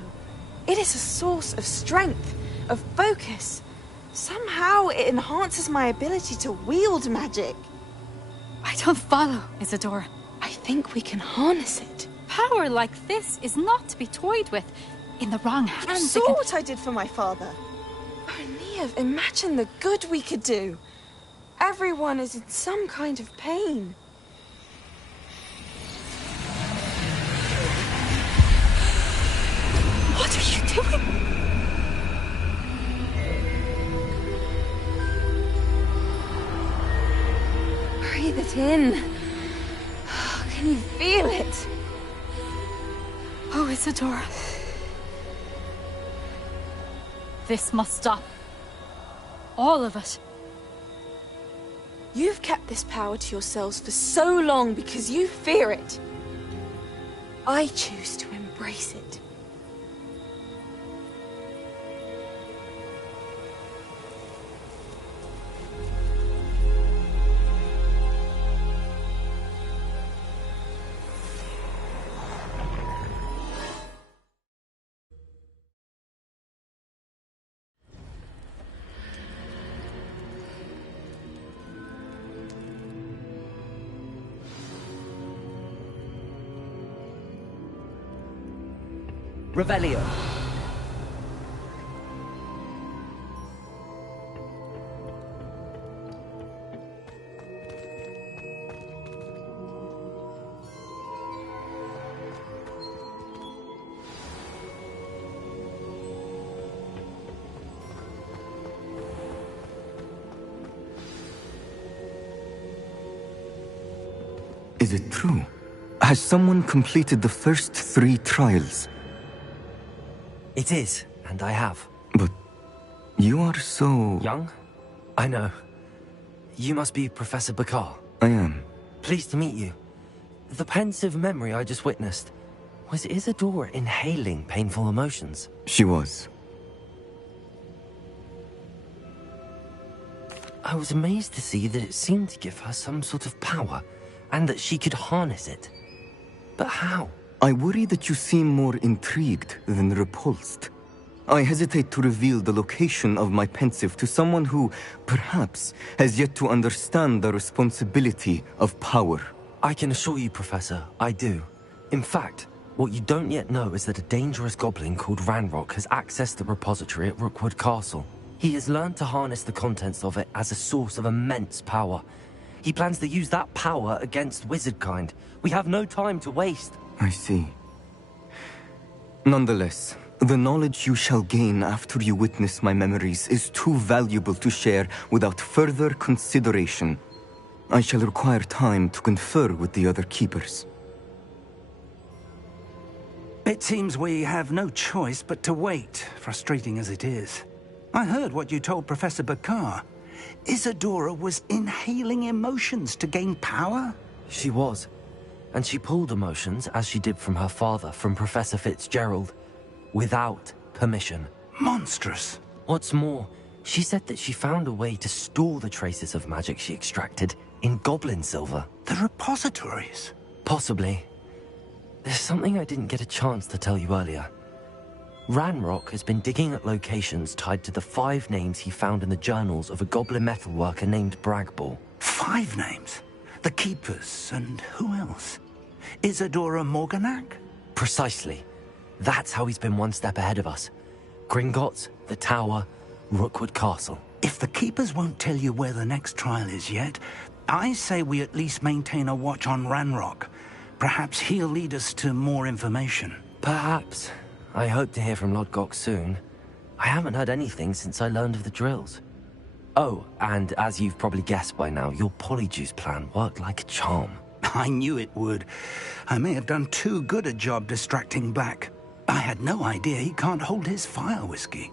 It is a source of strength, of focus. Somehow it enhances my ability to wield magic. I don't follow, Isadora. I think we can harness it. Power like this is not to be toyed with. In the wrong hands, You saw what I did for my father. Oh, Neve, imagine the good we could do. Everyone is in some kind of pain. What are you doing? Breathe it in. Can you feel it? Oh, Isadora. This must stop. All of it. You've kept this power to yourselves for so long because you fear it. I choose to embrace it. Revelio. Is it true? Has someone completed the first 3 trials? It is, and I have. But you are so... Young? I know. You must be Professor Bakar. I am. Pleased to meet you. The pensive memory I just witnessed, was Isadora inhaling painful emotions? She was. I was amazed to see that it seemed to give her some sort of power, and that she could harness it. But how? I worry that you seem more intrigued than repulsed. I hesitate to reveal the location of my pensive to someone who, perhaps, has yet to understand the responsibility of power. I can assure you, Professor, I do. In fact, what you don't yet know is that a dangerous goblin called Ranrock has accessed the repository at Rookwood Castle. He has learned to harness the contents of it as a source of immense power. He plans to use that power against wizardkind. We have no time to waste. I see. Nonetheless, the knowledge you shall gain after you witness my memories is too valuable to share without further consideration. I shall require time to confer with the other keepers. It seems we have no choice but to wait, frustrating as it is. I heard what you told Professor Bakar. Isadora was inhaling emotions to gain power? She was. And she pulled emotions, as she did from her father, from Professor Fitzgerald, without permission. Monstrous. What's more, she said that she found a way to store the traces of magic she extracted in goblin silver. The repositories? Possibly. There's something I didn't get a chance to tell you earlier. Ranrock has been digging at locations tied to the 5 names he found in the journals of a goblin metalworker named Bragball. 5 names? The Keepers, and who else? Isadora Morganac? Precisely. That's how he's been one step ahead of us. Gringotts, the Tower, Rookwood Castle. If the Keepers won't tell you where the next trial is yet, I say we at least maintain a watch on Ranrock. Perhaps he'll lead us to more information. Perhaps. I hope to hear from Lodgok soon. I haven't heard anything since I learned of the drills. Oh, and as you've probably guessed by now, your polyjuice plan worked like a charm. I knew it would. I may have done too good a job distracting Black. I had no idea he can't hold his fire whiskey.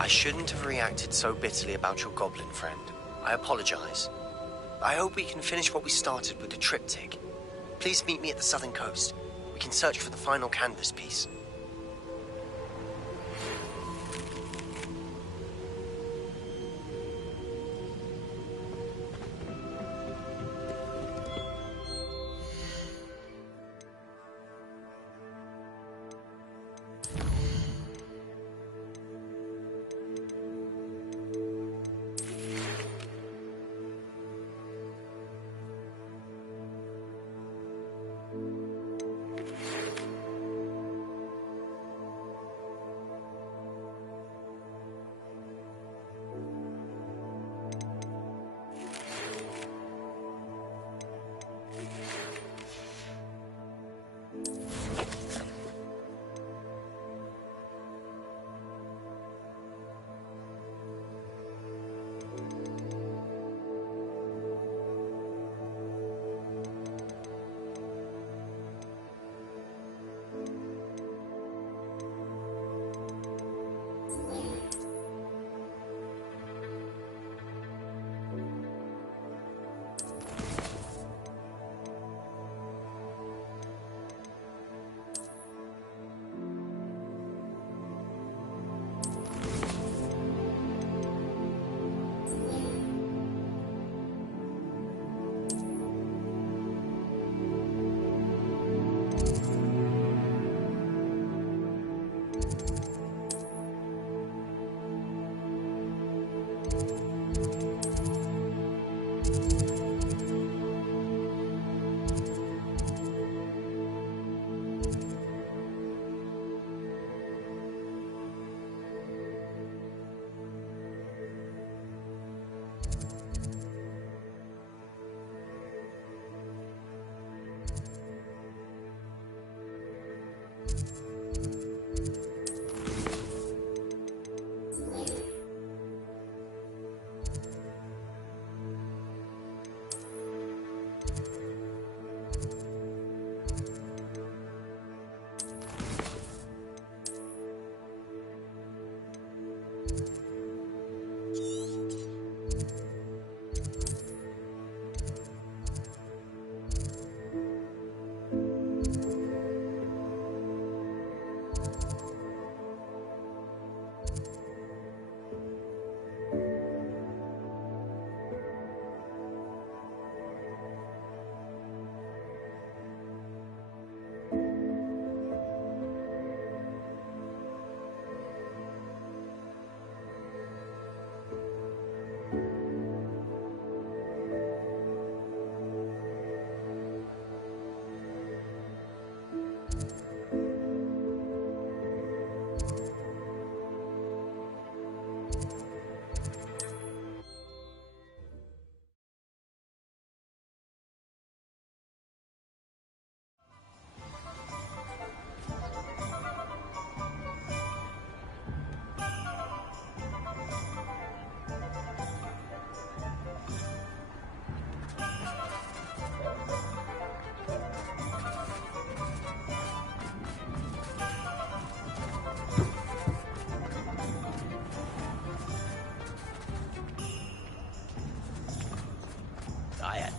I shouldn't have reacted so bitterly about your goblin friend. I apologize. I hope we can finish what we started with the triptych. Please meet me at the southern coast. We can search for the final canvas piece.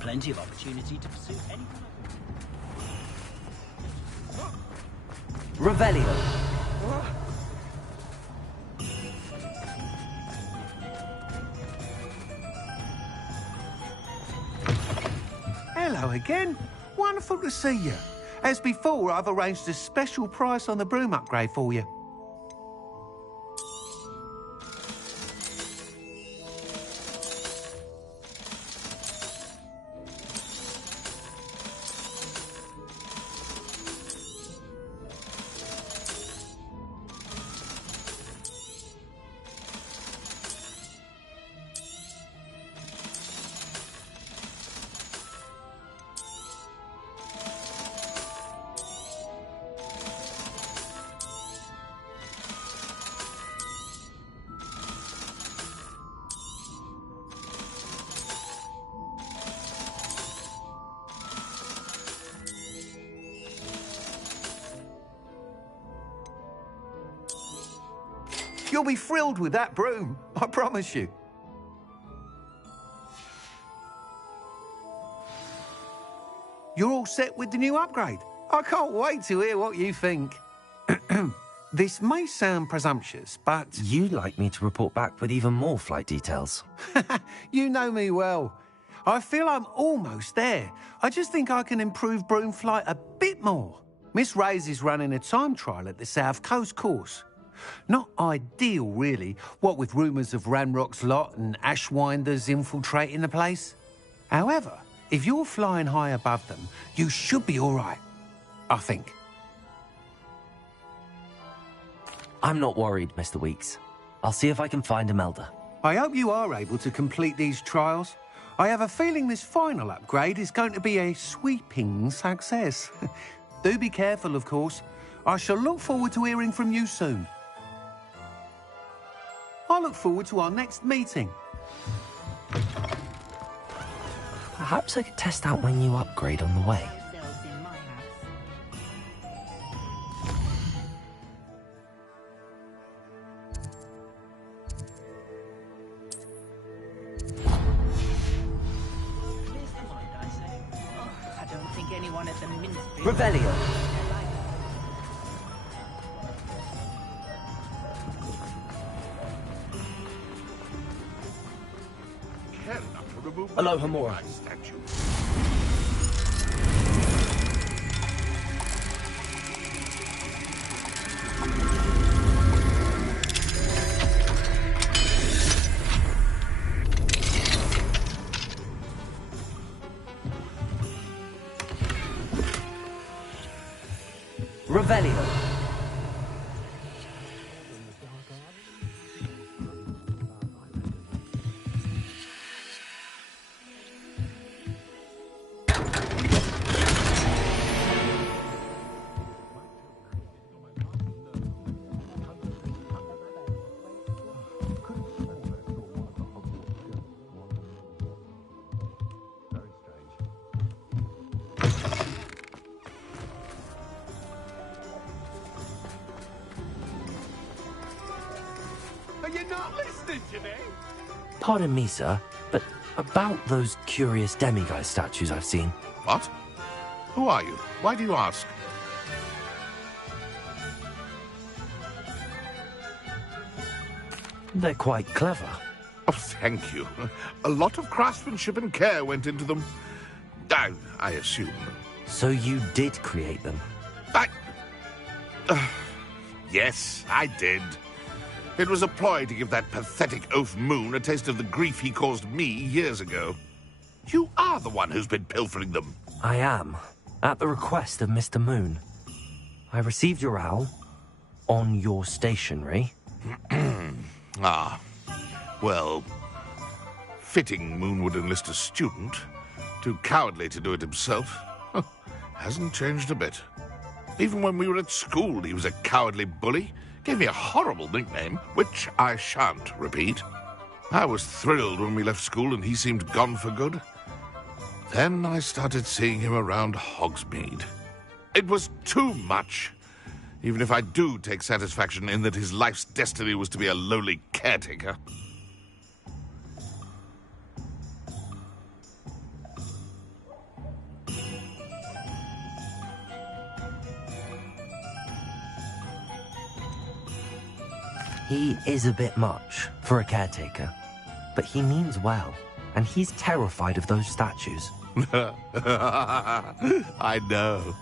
plenty of opportunity to pursue anything. Revelio. Hello again. Wonderful to see you. As before, I've arranged a special price on the broom upgrade for you. You'll be thrilled with that broom, I promise you. You're all set with the new upgrade. I can't wait to hear what you think. This may sound presumptuous, but... You'd like me to report back with even more flight details. You know me well. I feel I'm almost there. I just think I can improve broom flight a bit more. Miss Ray's is running a time trial at the South Coast course. Not ideal, really, what with rumours of Ranrock's lot and Ashwinders infiltrating the place. However, if you're flying high above them, you should be all right, I think. I'm not worried, Mr. Weeks. I'll see if I can find Imelda. I hope you are able to complete these trials. I have a feeling this final upgrade is going to be a sweeping success. Do be careful, of course. I shall look forward to hearing from you soon. I look forward to our next meeting. Perhaps I could test out my new upgrade on the way. I don't think anyone at the Ministry... Revelio. Aloha Mora. Revelio. Are you not listening to me? Pardon me, sir, but about those curious demiguise statues I've seen. What? Who are you? Why do you ask? They're quite clever. Oh, thank you. A lot of craftsmanship and care went into them. I assume. So you did create them? Yes, I did. It was a ploy to give that pathetic oaf Moon a taste of the grief he caused me years ago. You are the one who's been pilfering them. I am, at the request of Mr. Moon. I received your owl on your stationery. Ah, well, fitting Moon would enlist a student. Too cowardly to do it himself. Hasn't changed a bit. Even when we were at school, he was a cowardly bully. Gave me a horrible nickname, which I shan't repeat. I was thrilled when we left school and he seemed gone for good. Then I started seeing him around Hogsmeade. It was too much. Even if I do take satisfaction in that his life's destiny was to be a lowly caretaker. He is a bit much for a caretaker, but he means well, and he's terrified of those statues. I know.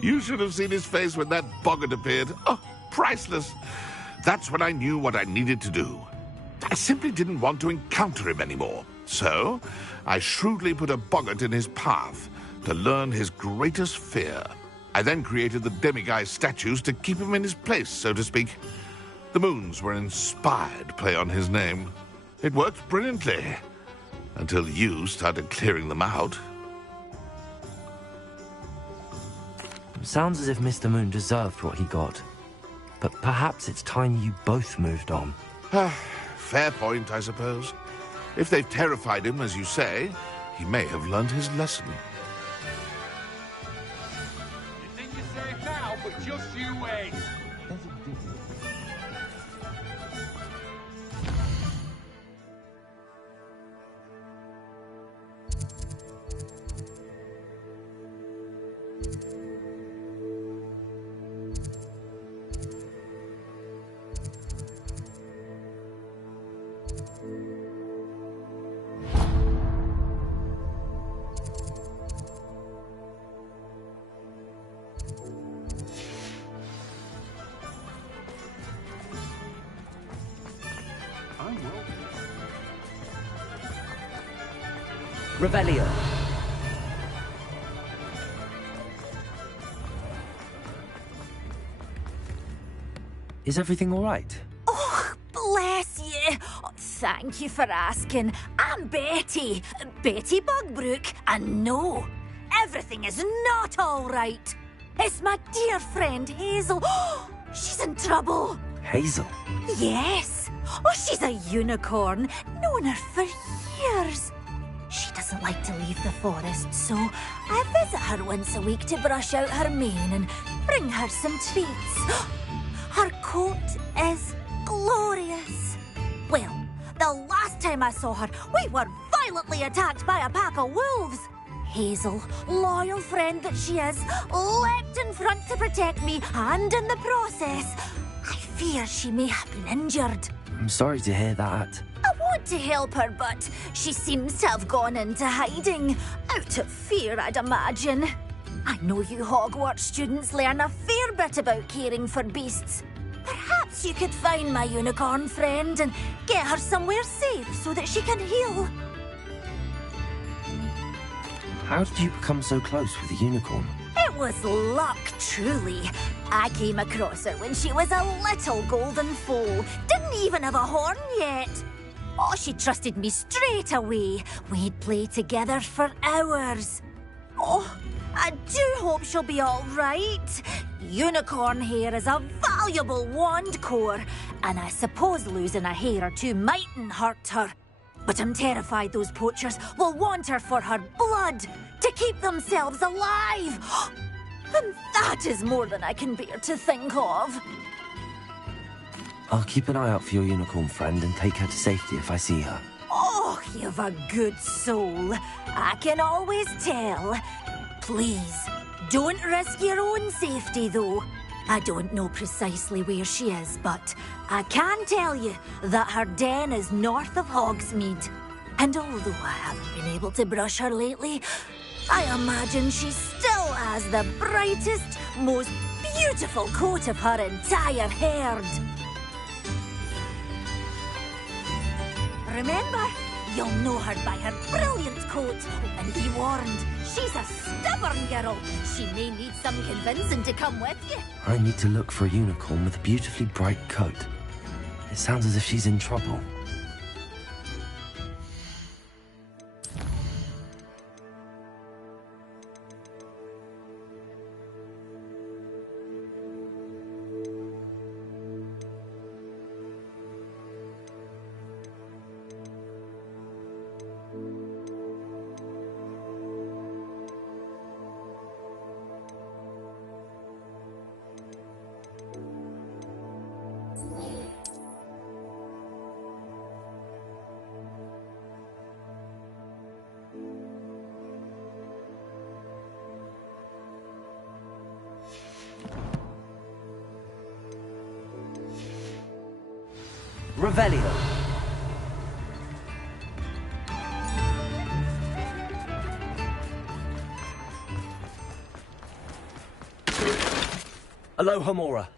You should have seen his face when that boggart appeared. Oh, priceless. That's when I knew what I needed to do. I simply didn't want to encounter him anymore. So, I shrewdly put a boggart in his path to learn his greatest fear. I then created the demiguise statues to keep him in his place, so to speak. The moons were an inspired play on his name. It worked brilliantly. Until you started clearing them out. Sounds as if Mr. Moon deserved what he got. But perhaps it's time you both moved on. Fair point, I suppose. If they've terrified him, as you say, he may have learned his lesson. You think you're safe now, but just you wait. Revelio. Is everything all right? Oh, bless you. Oh, thank you for asking. I'm Betty. Betty Bugbrook. And no, everything is not all right. It's my dear friend Hazel. Oh, she's in trouble. Hazel? Yes. Oh, she's a unicorn. Known her for years. She doesn't like to leave the forest, so I visit her once a week to brush out her mane and bring her some treats. Her coat is glorious. Well, the last time I saw her, we were violently attacked by a pack of wolves. Hazel, loyal friend that she is, leapt in front to protect me, and in the process, I fear she may have been injured. I'm sorry to hear that. I want to help her, but she seems to have gone into hiding. Out of fear, I'd imagine. I know you Hogwarts students learn a fair bit about caring for beasts. Perhaps you could find my unicorn friend and get her somewhere safe so that she can heal. How did you become so close with the unicorn? It was luck, truly. I came across her when she was a little golden foal. Didn't even have a horn yet. Oh, she trusted me straight away. We'd play together for hours. Oh, I do hope she'll be all right. Unicorn hair is a valuable wand core, and I suppose losing a hair or two mightn't hurt her. But I'm terrified those poachers will want her for her blood, to keep themselves alive. And that is more than I can bear to think of. I'll keep an eye out for your unicorn friend and take her to safety if I see her. Oh, you've a good soul. I can always tell. Please, don't risk your own safety, though. I don't know precisely where she is, but I can tell you that her den is north of Hogsmeade. And although I haven't been able to brush her lately, I imagine she still has the brightest, most beautiful coat of her entire herd. Remember, you'll know her by her brilliant coat. And be warned, she's a stubborn girl. She may need some convincing to come with you. I need to look for a unicorn with a beautifully bright coat. It sounds as if she's in trouble. Revelio. Alohomora.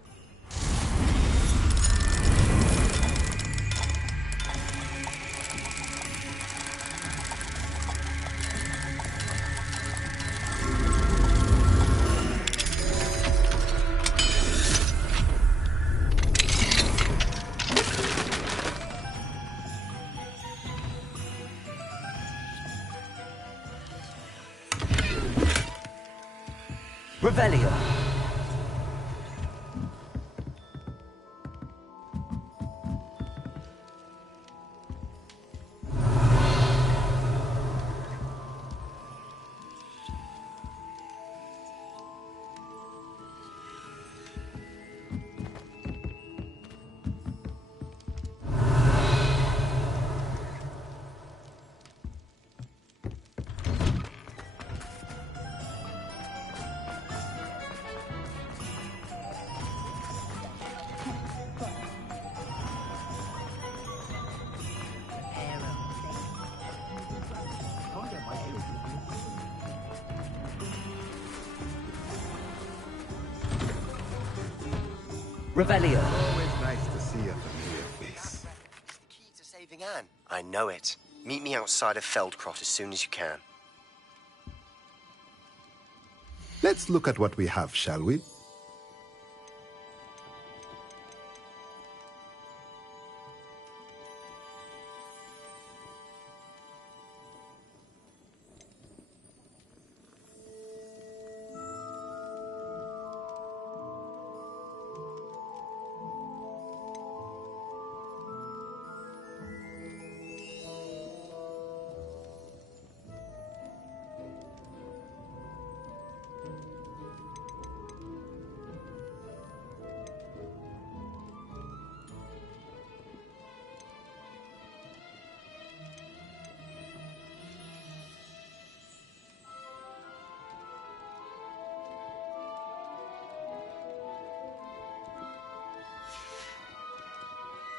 Revelio. Revelio. Always nice to see a familiar face. It's the key to saving Anne. I know it. Meet me outside of Feldcroft as soon as you can. Let's look at what we have, shall we?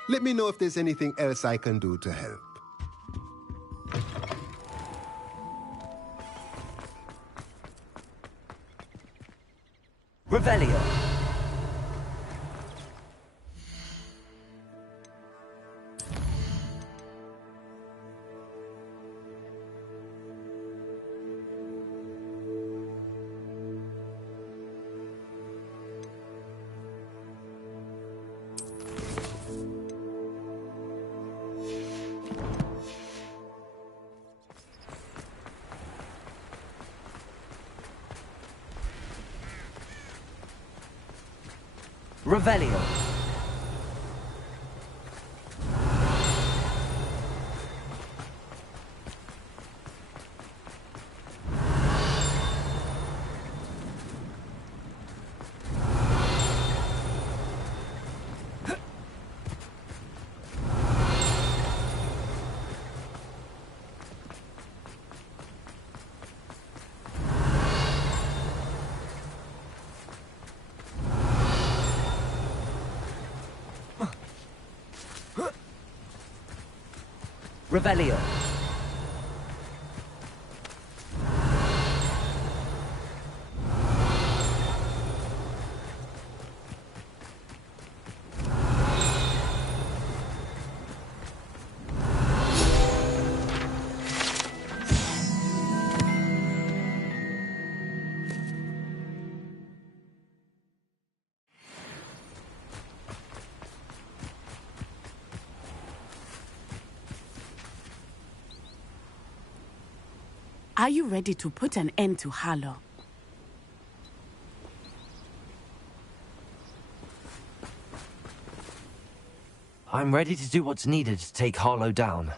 Let me know if there's anything else I can do to help. Revelio. Revelio. Revelio. Are you ready to put an end to Harlow? I'm ready to do what's needed to take Harlow down.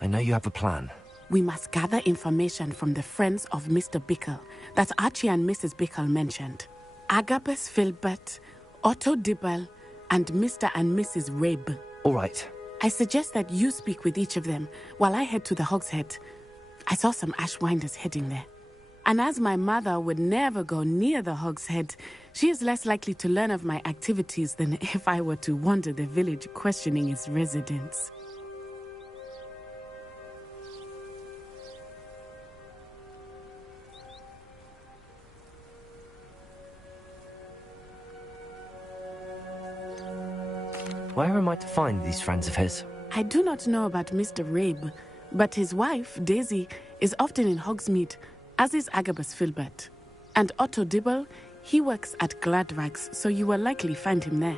I know you have a plan. We must gather information from the friends of Mr. Bickle that Archie and Mrs. Bickle mentioned. Agabus Filbert, Otto Dibble, and Mr. and Mrs. Rabe. All right. I suggest that you speak with each of them while I head to the Hogshead. I saw some Ashwinders heading there. And as my mother would never go near the Hog's Head, she is less likely to learn of my activities than if I were to wander the village questioning its residents. Where am I to find these friends of his? I do not know about Mr. Rabe, but his wife, Daisy, is often in Hogsmeade, as is Agabus Filbert. And Otto Dibble, he works at Gladrags, so you will likely find him there.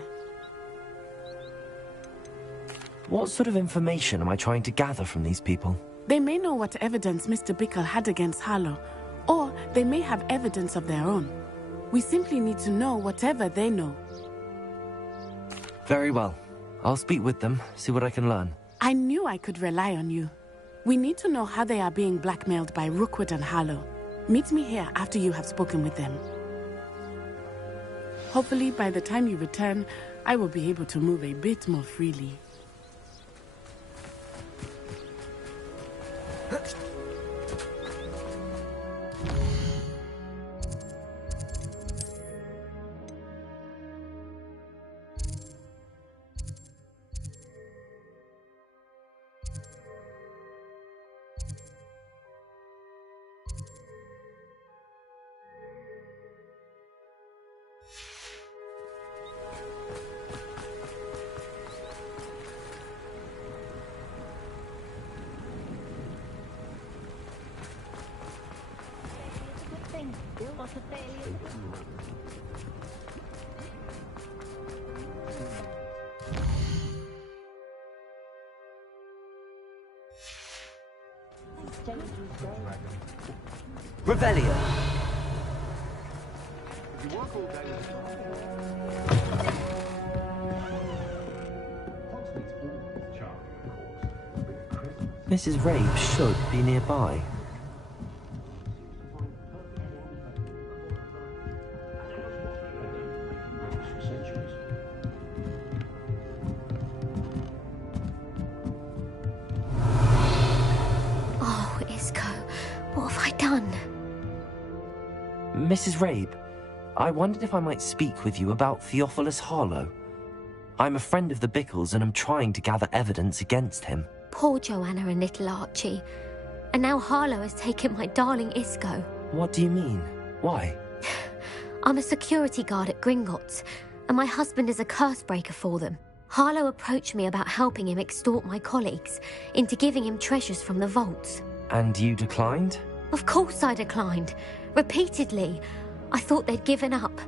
What sort of information am I trying to gather from these people? They may know what evidence Mr. Bickle had against Harlow, or they may have evidence of their own. We simply need to know whatever they know. Very well. I'll speak with them, see what I can learn. I knew I could rely on you. We need to know how they are being blackmailed by Rookwood and Harlow. Meet me here after you have spoken with them. Hopefully, by the time you return, I will be able to move a bit more freely. Revelio. Mrs. Rabe should be nearby. Oh, Isco, what have I done? Mrs. Rabe, I wondered if I might speak with you about Theophilus Harlow. I'm a friend of the Bickles and I'm trying to gather evidence against him. Poor Joanna and little Archie. And now Harlow has taken my darling Isco. What do you mean? Why? I'm a security guard at Gringotts, and my husband is a curse breaker for them. Harlow approached me about helping him extort my colleagues into giving him treasures from the vaults. And you declined? Of course I declined. Repeatedly. I thought they'd given up,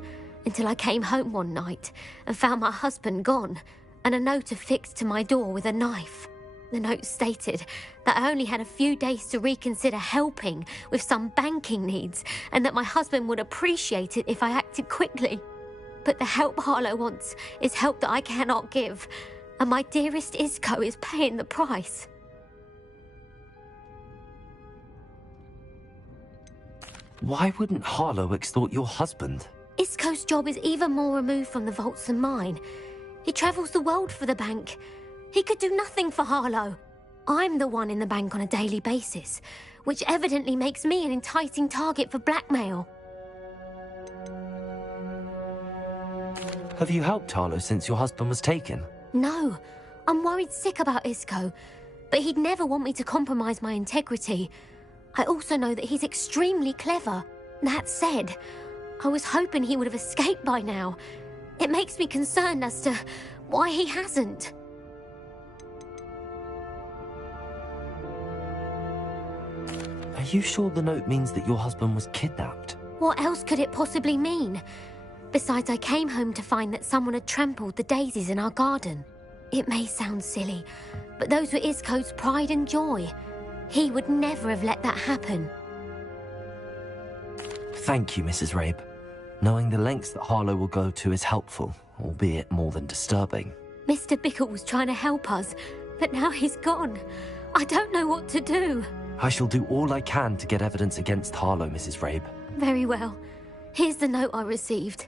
until I came home one night and found my husband gone, and a note affixed to my door with a knife. The note stated that I only had a few days to reconsider helping with some banking needs, and that my husband would appreciate it if I acted quickly. But the help Harlow wants is help that I cannot give, and my dearest Isco is paying the price. Why wouldn't Harlow extort your husband? Isco's job is even more removed from the vaults than mine. He travels the world for the bank. He could do nothing for Harlow. I'm the one in the bank on a daily basis, which evidently makes me an enticing target for blackmail. Have you helped Harlow since your husband was taken? No, I'm worried sick about Isco, but he'd never want me to compromise my integrity. I also know that he's extremely clever. That said, I was hoping he would have escaped by now. It makes me concerned as to why he hasn't. Are you sure the note means that your husband was kidnapped? What else could it possibly mean? Besides, I came home to find that someone had trampled the daisies in our garden. It may sound silly, but those were Isco's pride and joy. He would never have let that happen. Thank you, Mrs. Rabe. Knowing the lengths that Harlow will go to is helpful, albeit more than disturbing. Mr. Bickle was trying to help us, but now he's gone. I don't know what to do. I shall do all I can to get evidence against Harlow, Mrs. Rabe. Very well. Here's the note I received.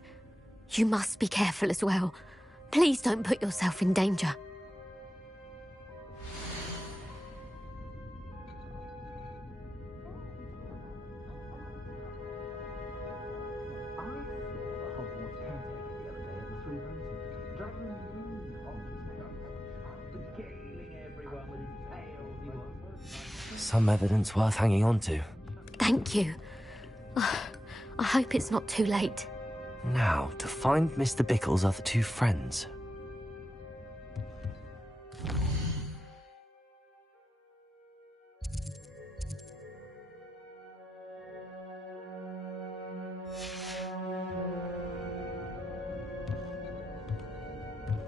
You must be careful as well. Please don't put yourself in danger. Some evidence worth hanging on to. Thank you. I hope it's not too late. Now, to find Mr. Bickle's other two friends.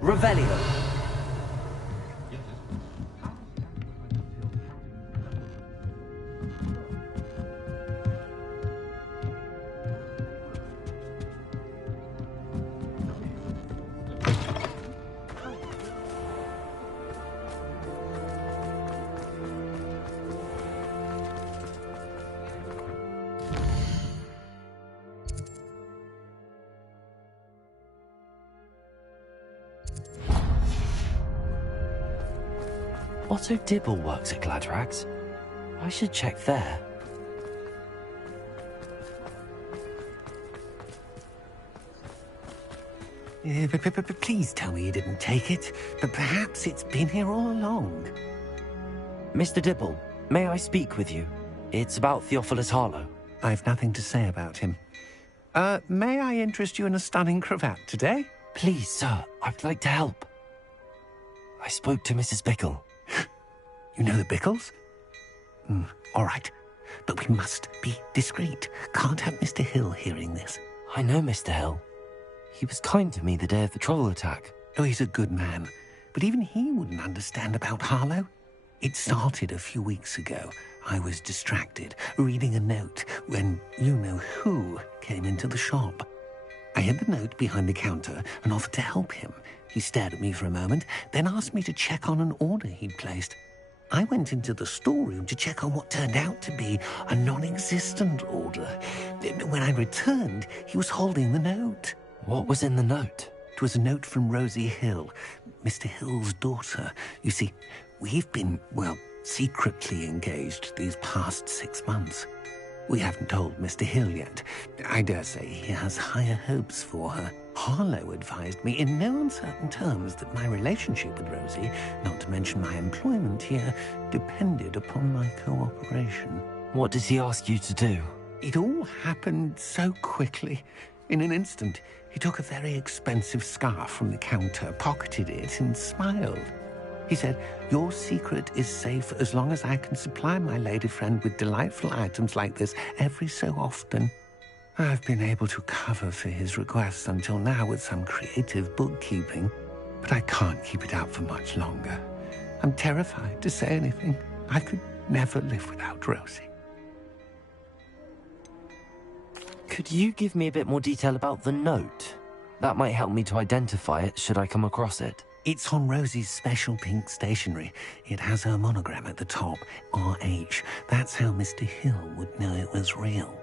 Revelio. Otto Dibble works at Gladrags. I should check there. Please tell me you didn't take it, but perhaps it's been here all along. Mr. Dibble, may I speak with you? It's about Theophilus Harlow. I've nothing to say about him. May I interest you in a stunning cravat today? Please, sir, I'd like to help. I spoke to Mrs. Bickle. You know the Bickles? All right, but we must be discreet. Can't have Mr. Hill hearing this. I know Mr. Hill. He was kind to me the day of the troll attack. Oh, he's a good man, but even he wouldn't understand about Harlow. It started a few weeks ago. I was distracted, reading a note, when you-know-who came into the shop. I hid the note behind the counter and offered to help him. He stared at me for a moment, then asked me to check on an order he'd placed. I went into the storeroom to check on what turned out to be a non-existent order. When I returned, he was holding the note. What was in the note? It was a note from Rosie Hill, Mr. Hill's daughter. You see, we've been, well, secretly engaged these past 6 months. We haven't told Mr. Hill yet. I dare say he has higher hopes for her. Harlow advised me in no uncertain terms that my relationship with Rosie, not to mention my employment here, depended upon my cooperation. What does he ask you to do? It all happened so quickly. In an instant, he took a very expensive scarf from the counter, pocketed it, and smiled. He said, "Your secret is safe as long as I can supply my lady friend with delightful items like this every so often." I've been able to cover for his requests until now with some creative bookkeeping, but I can't keep it out for much longer. I'm terrified to say anything. I could never live without Rosie. Could you give me a bit more detail about the note? That might help me to identify it should I come across it. It's on Rosie's special pink stationery. It has her monogram at the top, RH. That's how Mr. Hill would know it was real.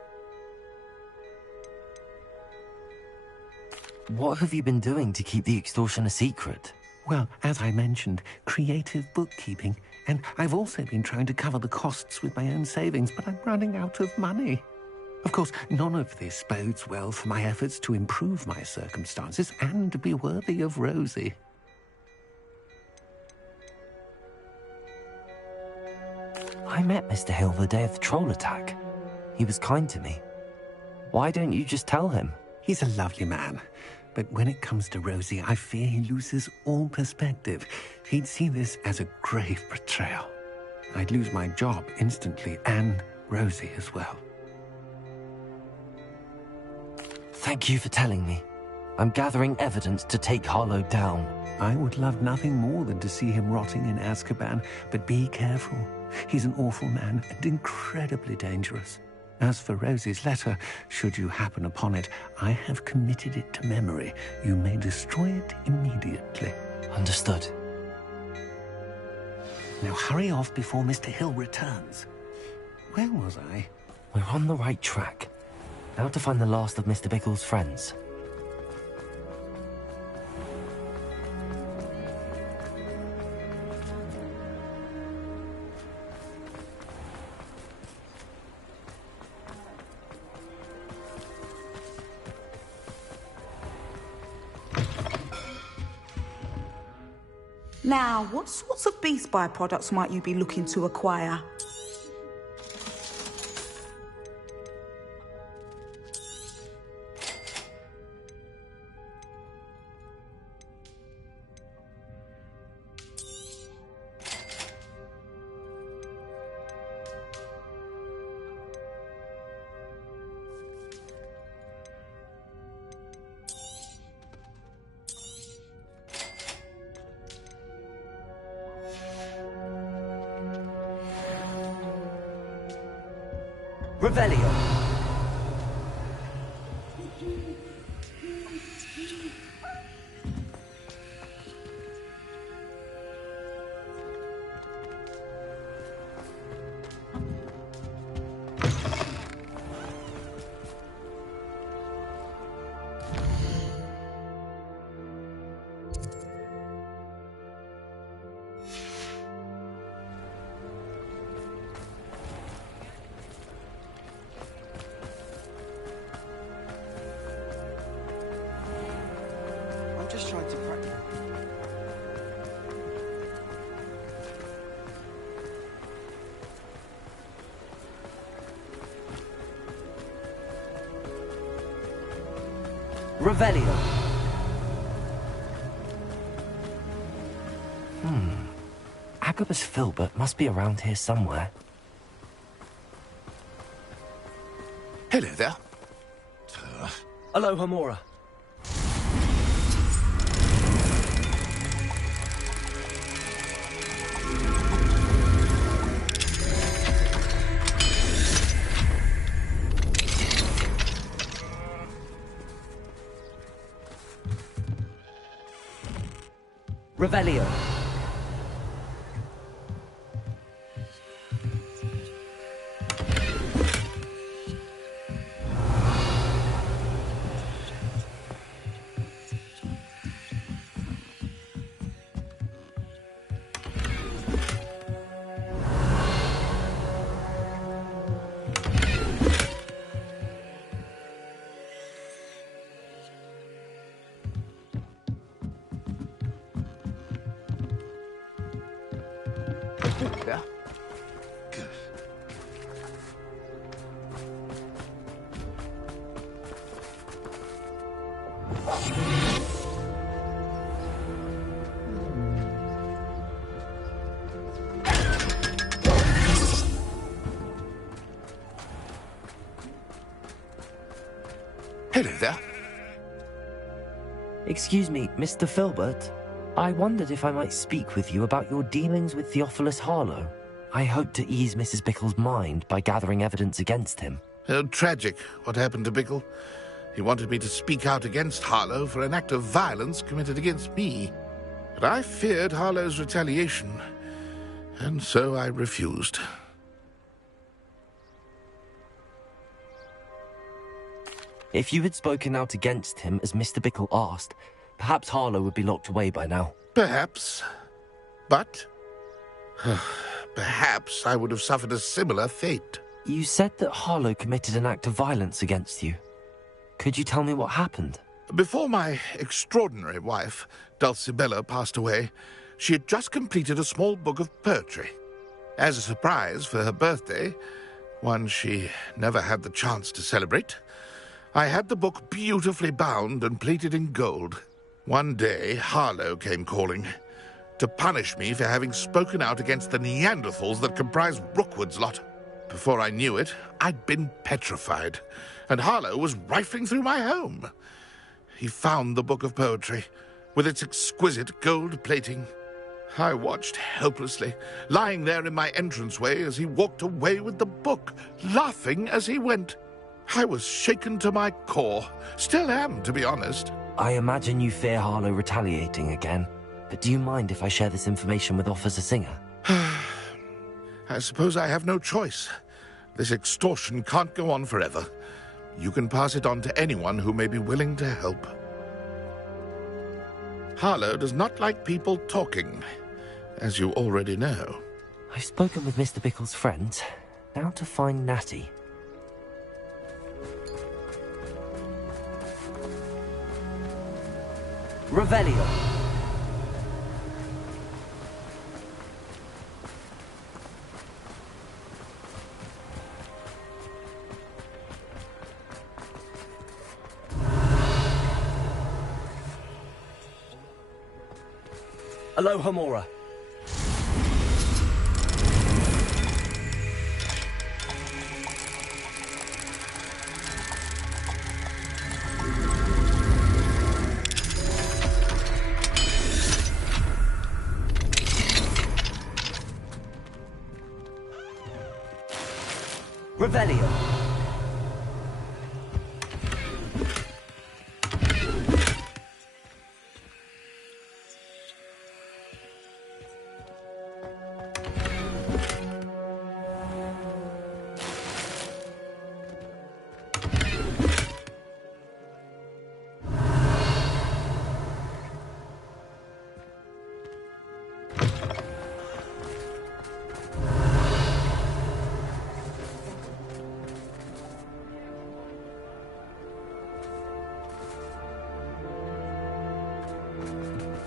What have you been doing to keep the extortion a secret? Well, as I mentioned, creative bookkeeping. And I've also been trying to cover the costs with my own savings, but I'm running out of money. Of course, none of this bodes well for my efforts to improve my circumstances and to be worthy of Rosie. I met Mr. Hill the day of the troll attack. He was kind to me. Why don't you just tell him? He's a lovely man. But when it comes to Rosie, I fear he loses all perspective. He'd see this as a grave betrayal. I'd lose my job instantly, and Rosie as well. Thank you for telling me. I'm gathering evidence to take Harlow down. I would love nothing more than to see him rotting in Azkaban, but be careful. He's an awful man and incredibly dangerous. As for Rosie's letter, should you happen upon it, I have committed it to memory. You may destroy it immediately. Understood. Now hurry off before Mr. Hill returns. Where was I? We're on the right track. Now to find the last of Mr. Bickle's friends. Now, what sorts of beast byproducts might you be looking to acquire? Revelio. Just trying to practice. Revelio. Agabus Filbert must be around here somewhere. Hello there. Hello, Hamora. Revelio. Yeah. Good. Hello there. Excuse me, Mr. Filbert. I wondered if I might speak with you about your dealings with Theophilus Harlow. I hope to ease Mrs. Bickle's mind by gathering evidence against him. Oh, tragic what happened to Bickle. He wanted me to speak out against Harlow for an act of violence committed against me. But I feared Harlow's retaliation, and so I refused. If you had spoken out against him as Mr. Bickle asked, perhaps Harlow would be locked away by now. Perhaps. But perhaps I would have suffered a similar fate. You said that Harlow committed an act of violence against you. Could you tell me what happened? Before my extraordinary wife, Dulcibella, passed away, she had just completed a small book of poetry. As a surprise for her birthday, one she never had the chance to celebrate, I had the book beautifully bound and plated in gold. One day, Harlow came calling to punish me for having spoken out against the Neanderthals that comprise Rookwood's lot. Before I knew it, I'd been petrified, and Harlow was rifling through my home. He found the book of poetry, with its exquisite gold plating. I watched helplessly, lying there in my entranceway as he walked away with the book, laughing as he went. I was shaken to my core. Still am, to be honest. I imagine you fear Harlow retaliating again, but do you mind if I share this information with Officer Singer? I suppose I have no choice. This extortion can't go on forever. You can pass it on to anyone who may be willing to help. Harlow does not like people talking, as you already know. I've spoken with Mr. Bickle's friends. Now to find Natty. Revelio. Aloha Mora. Revelio.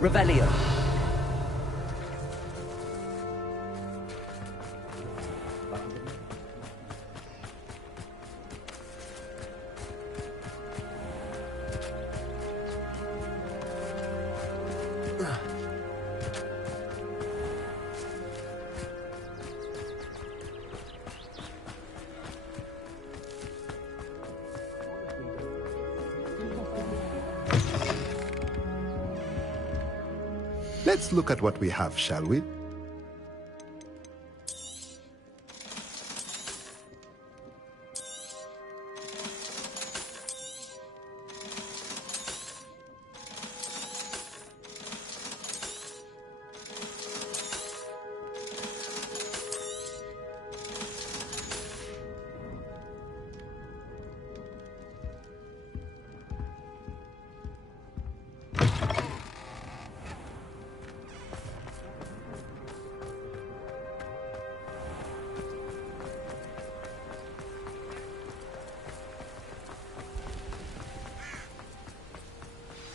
Revelio. Let's look at what we have, shall we?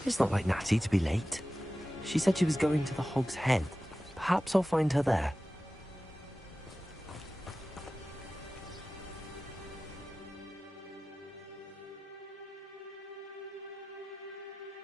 It's not like Natty to be late. She said she was going to the Hog's Head. Perhaps I'll find her there.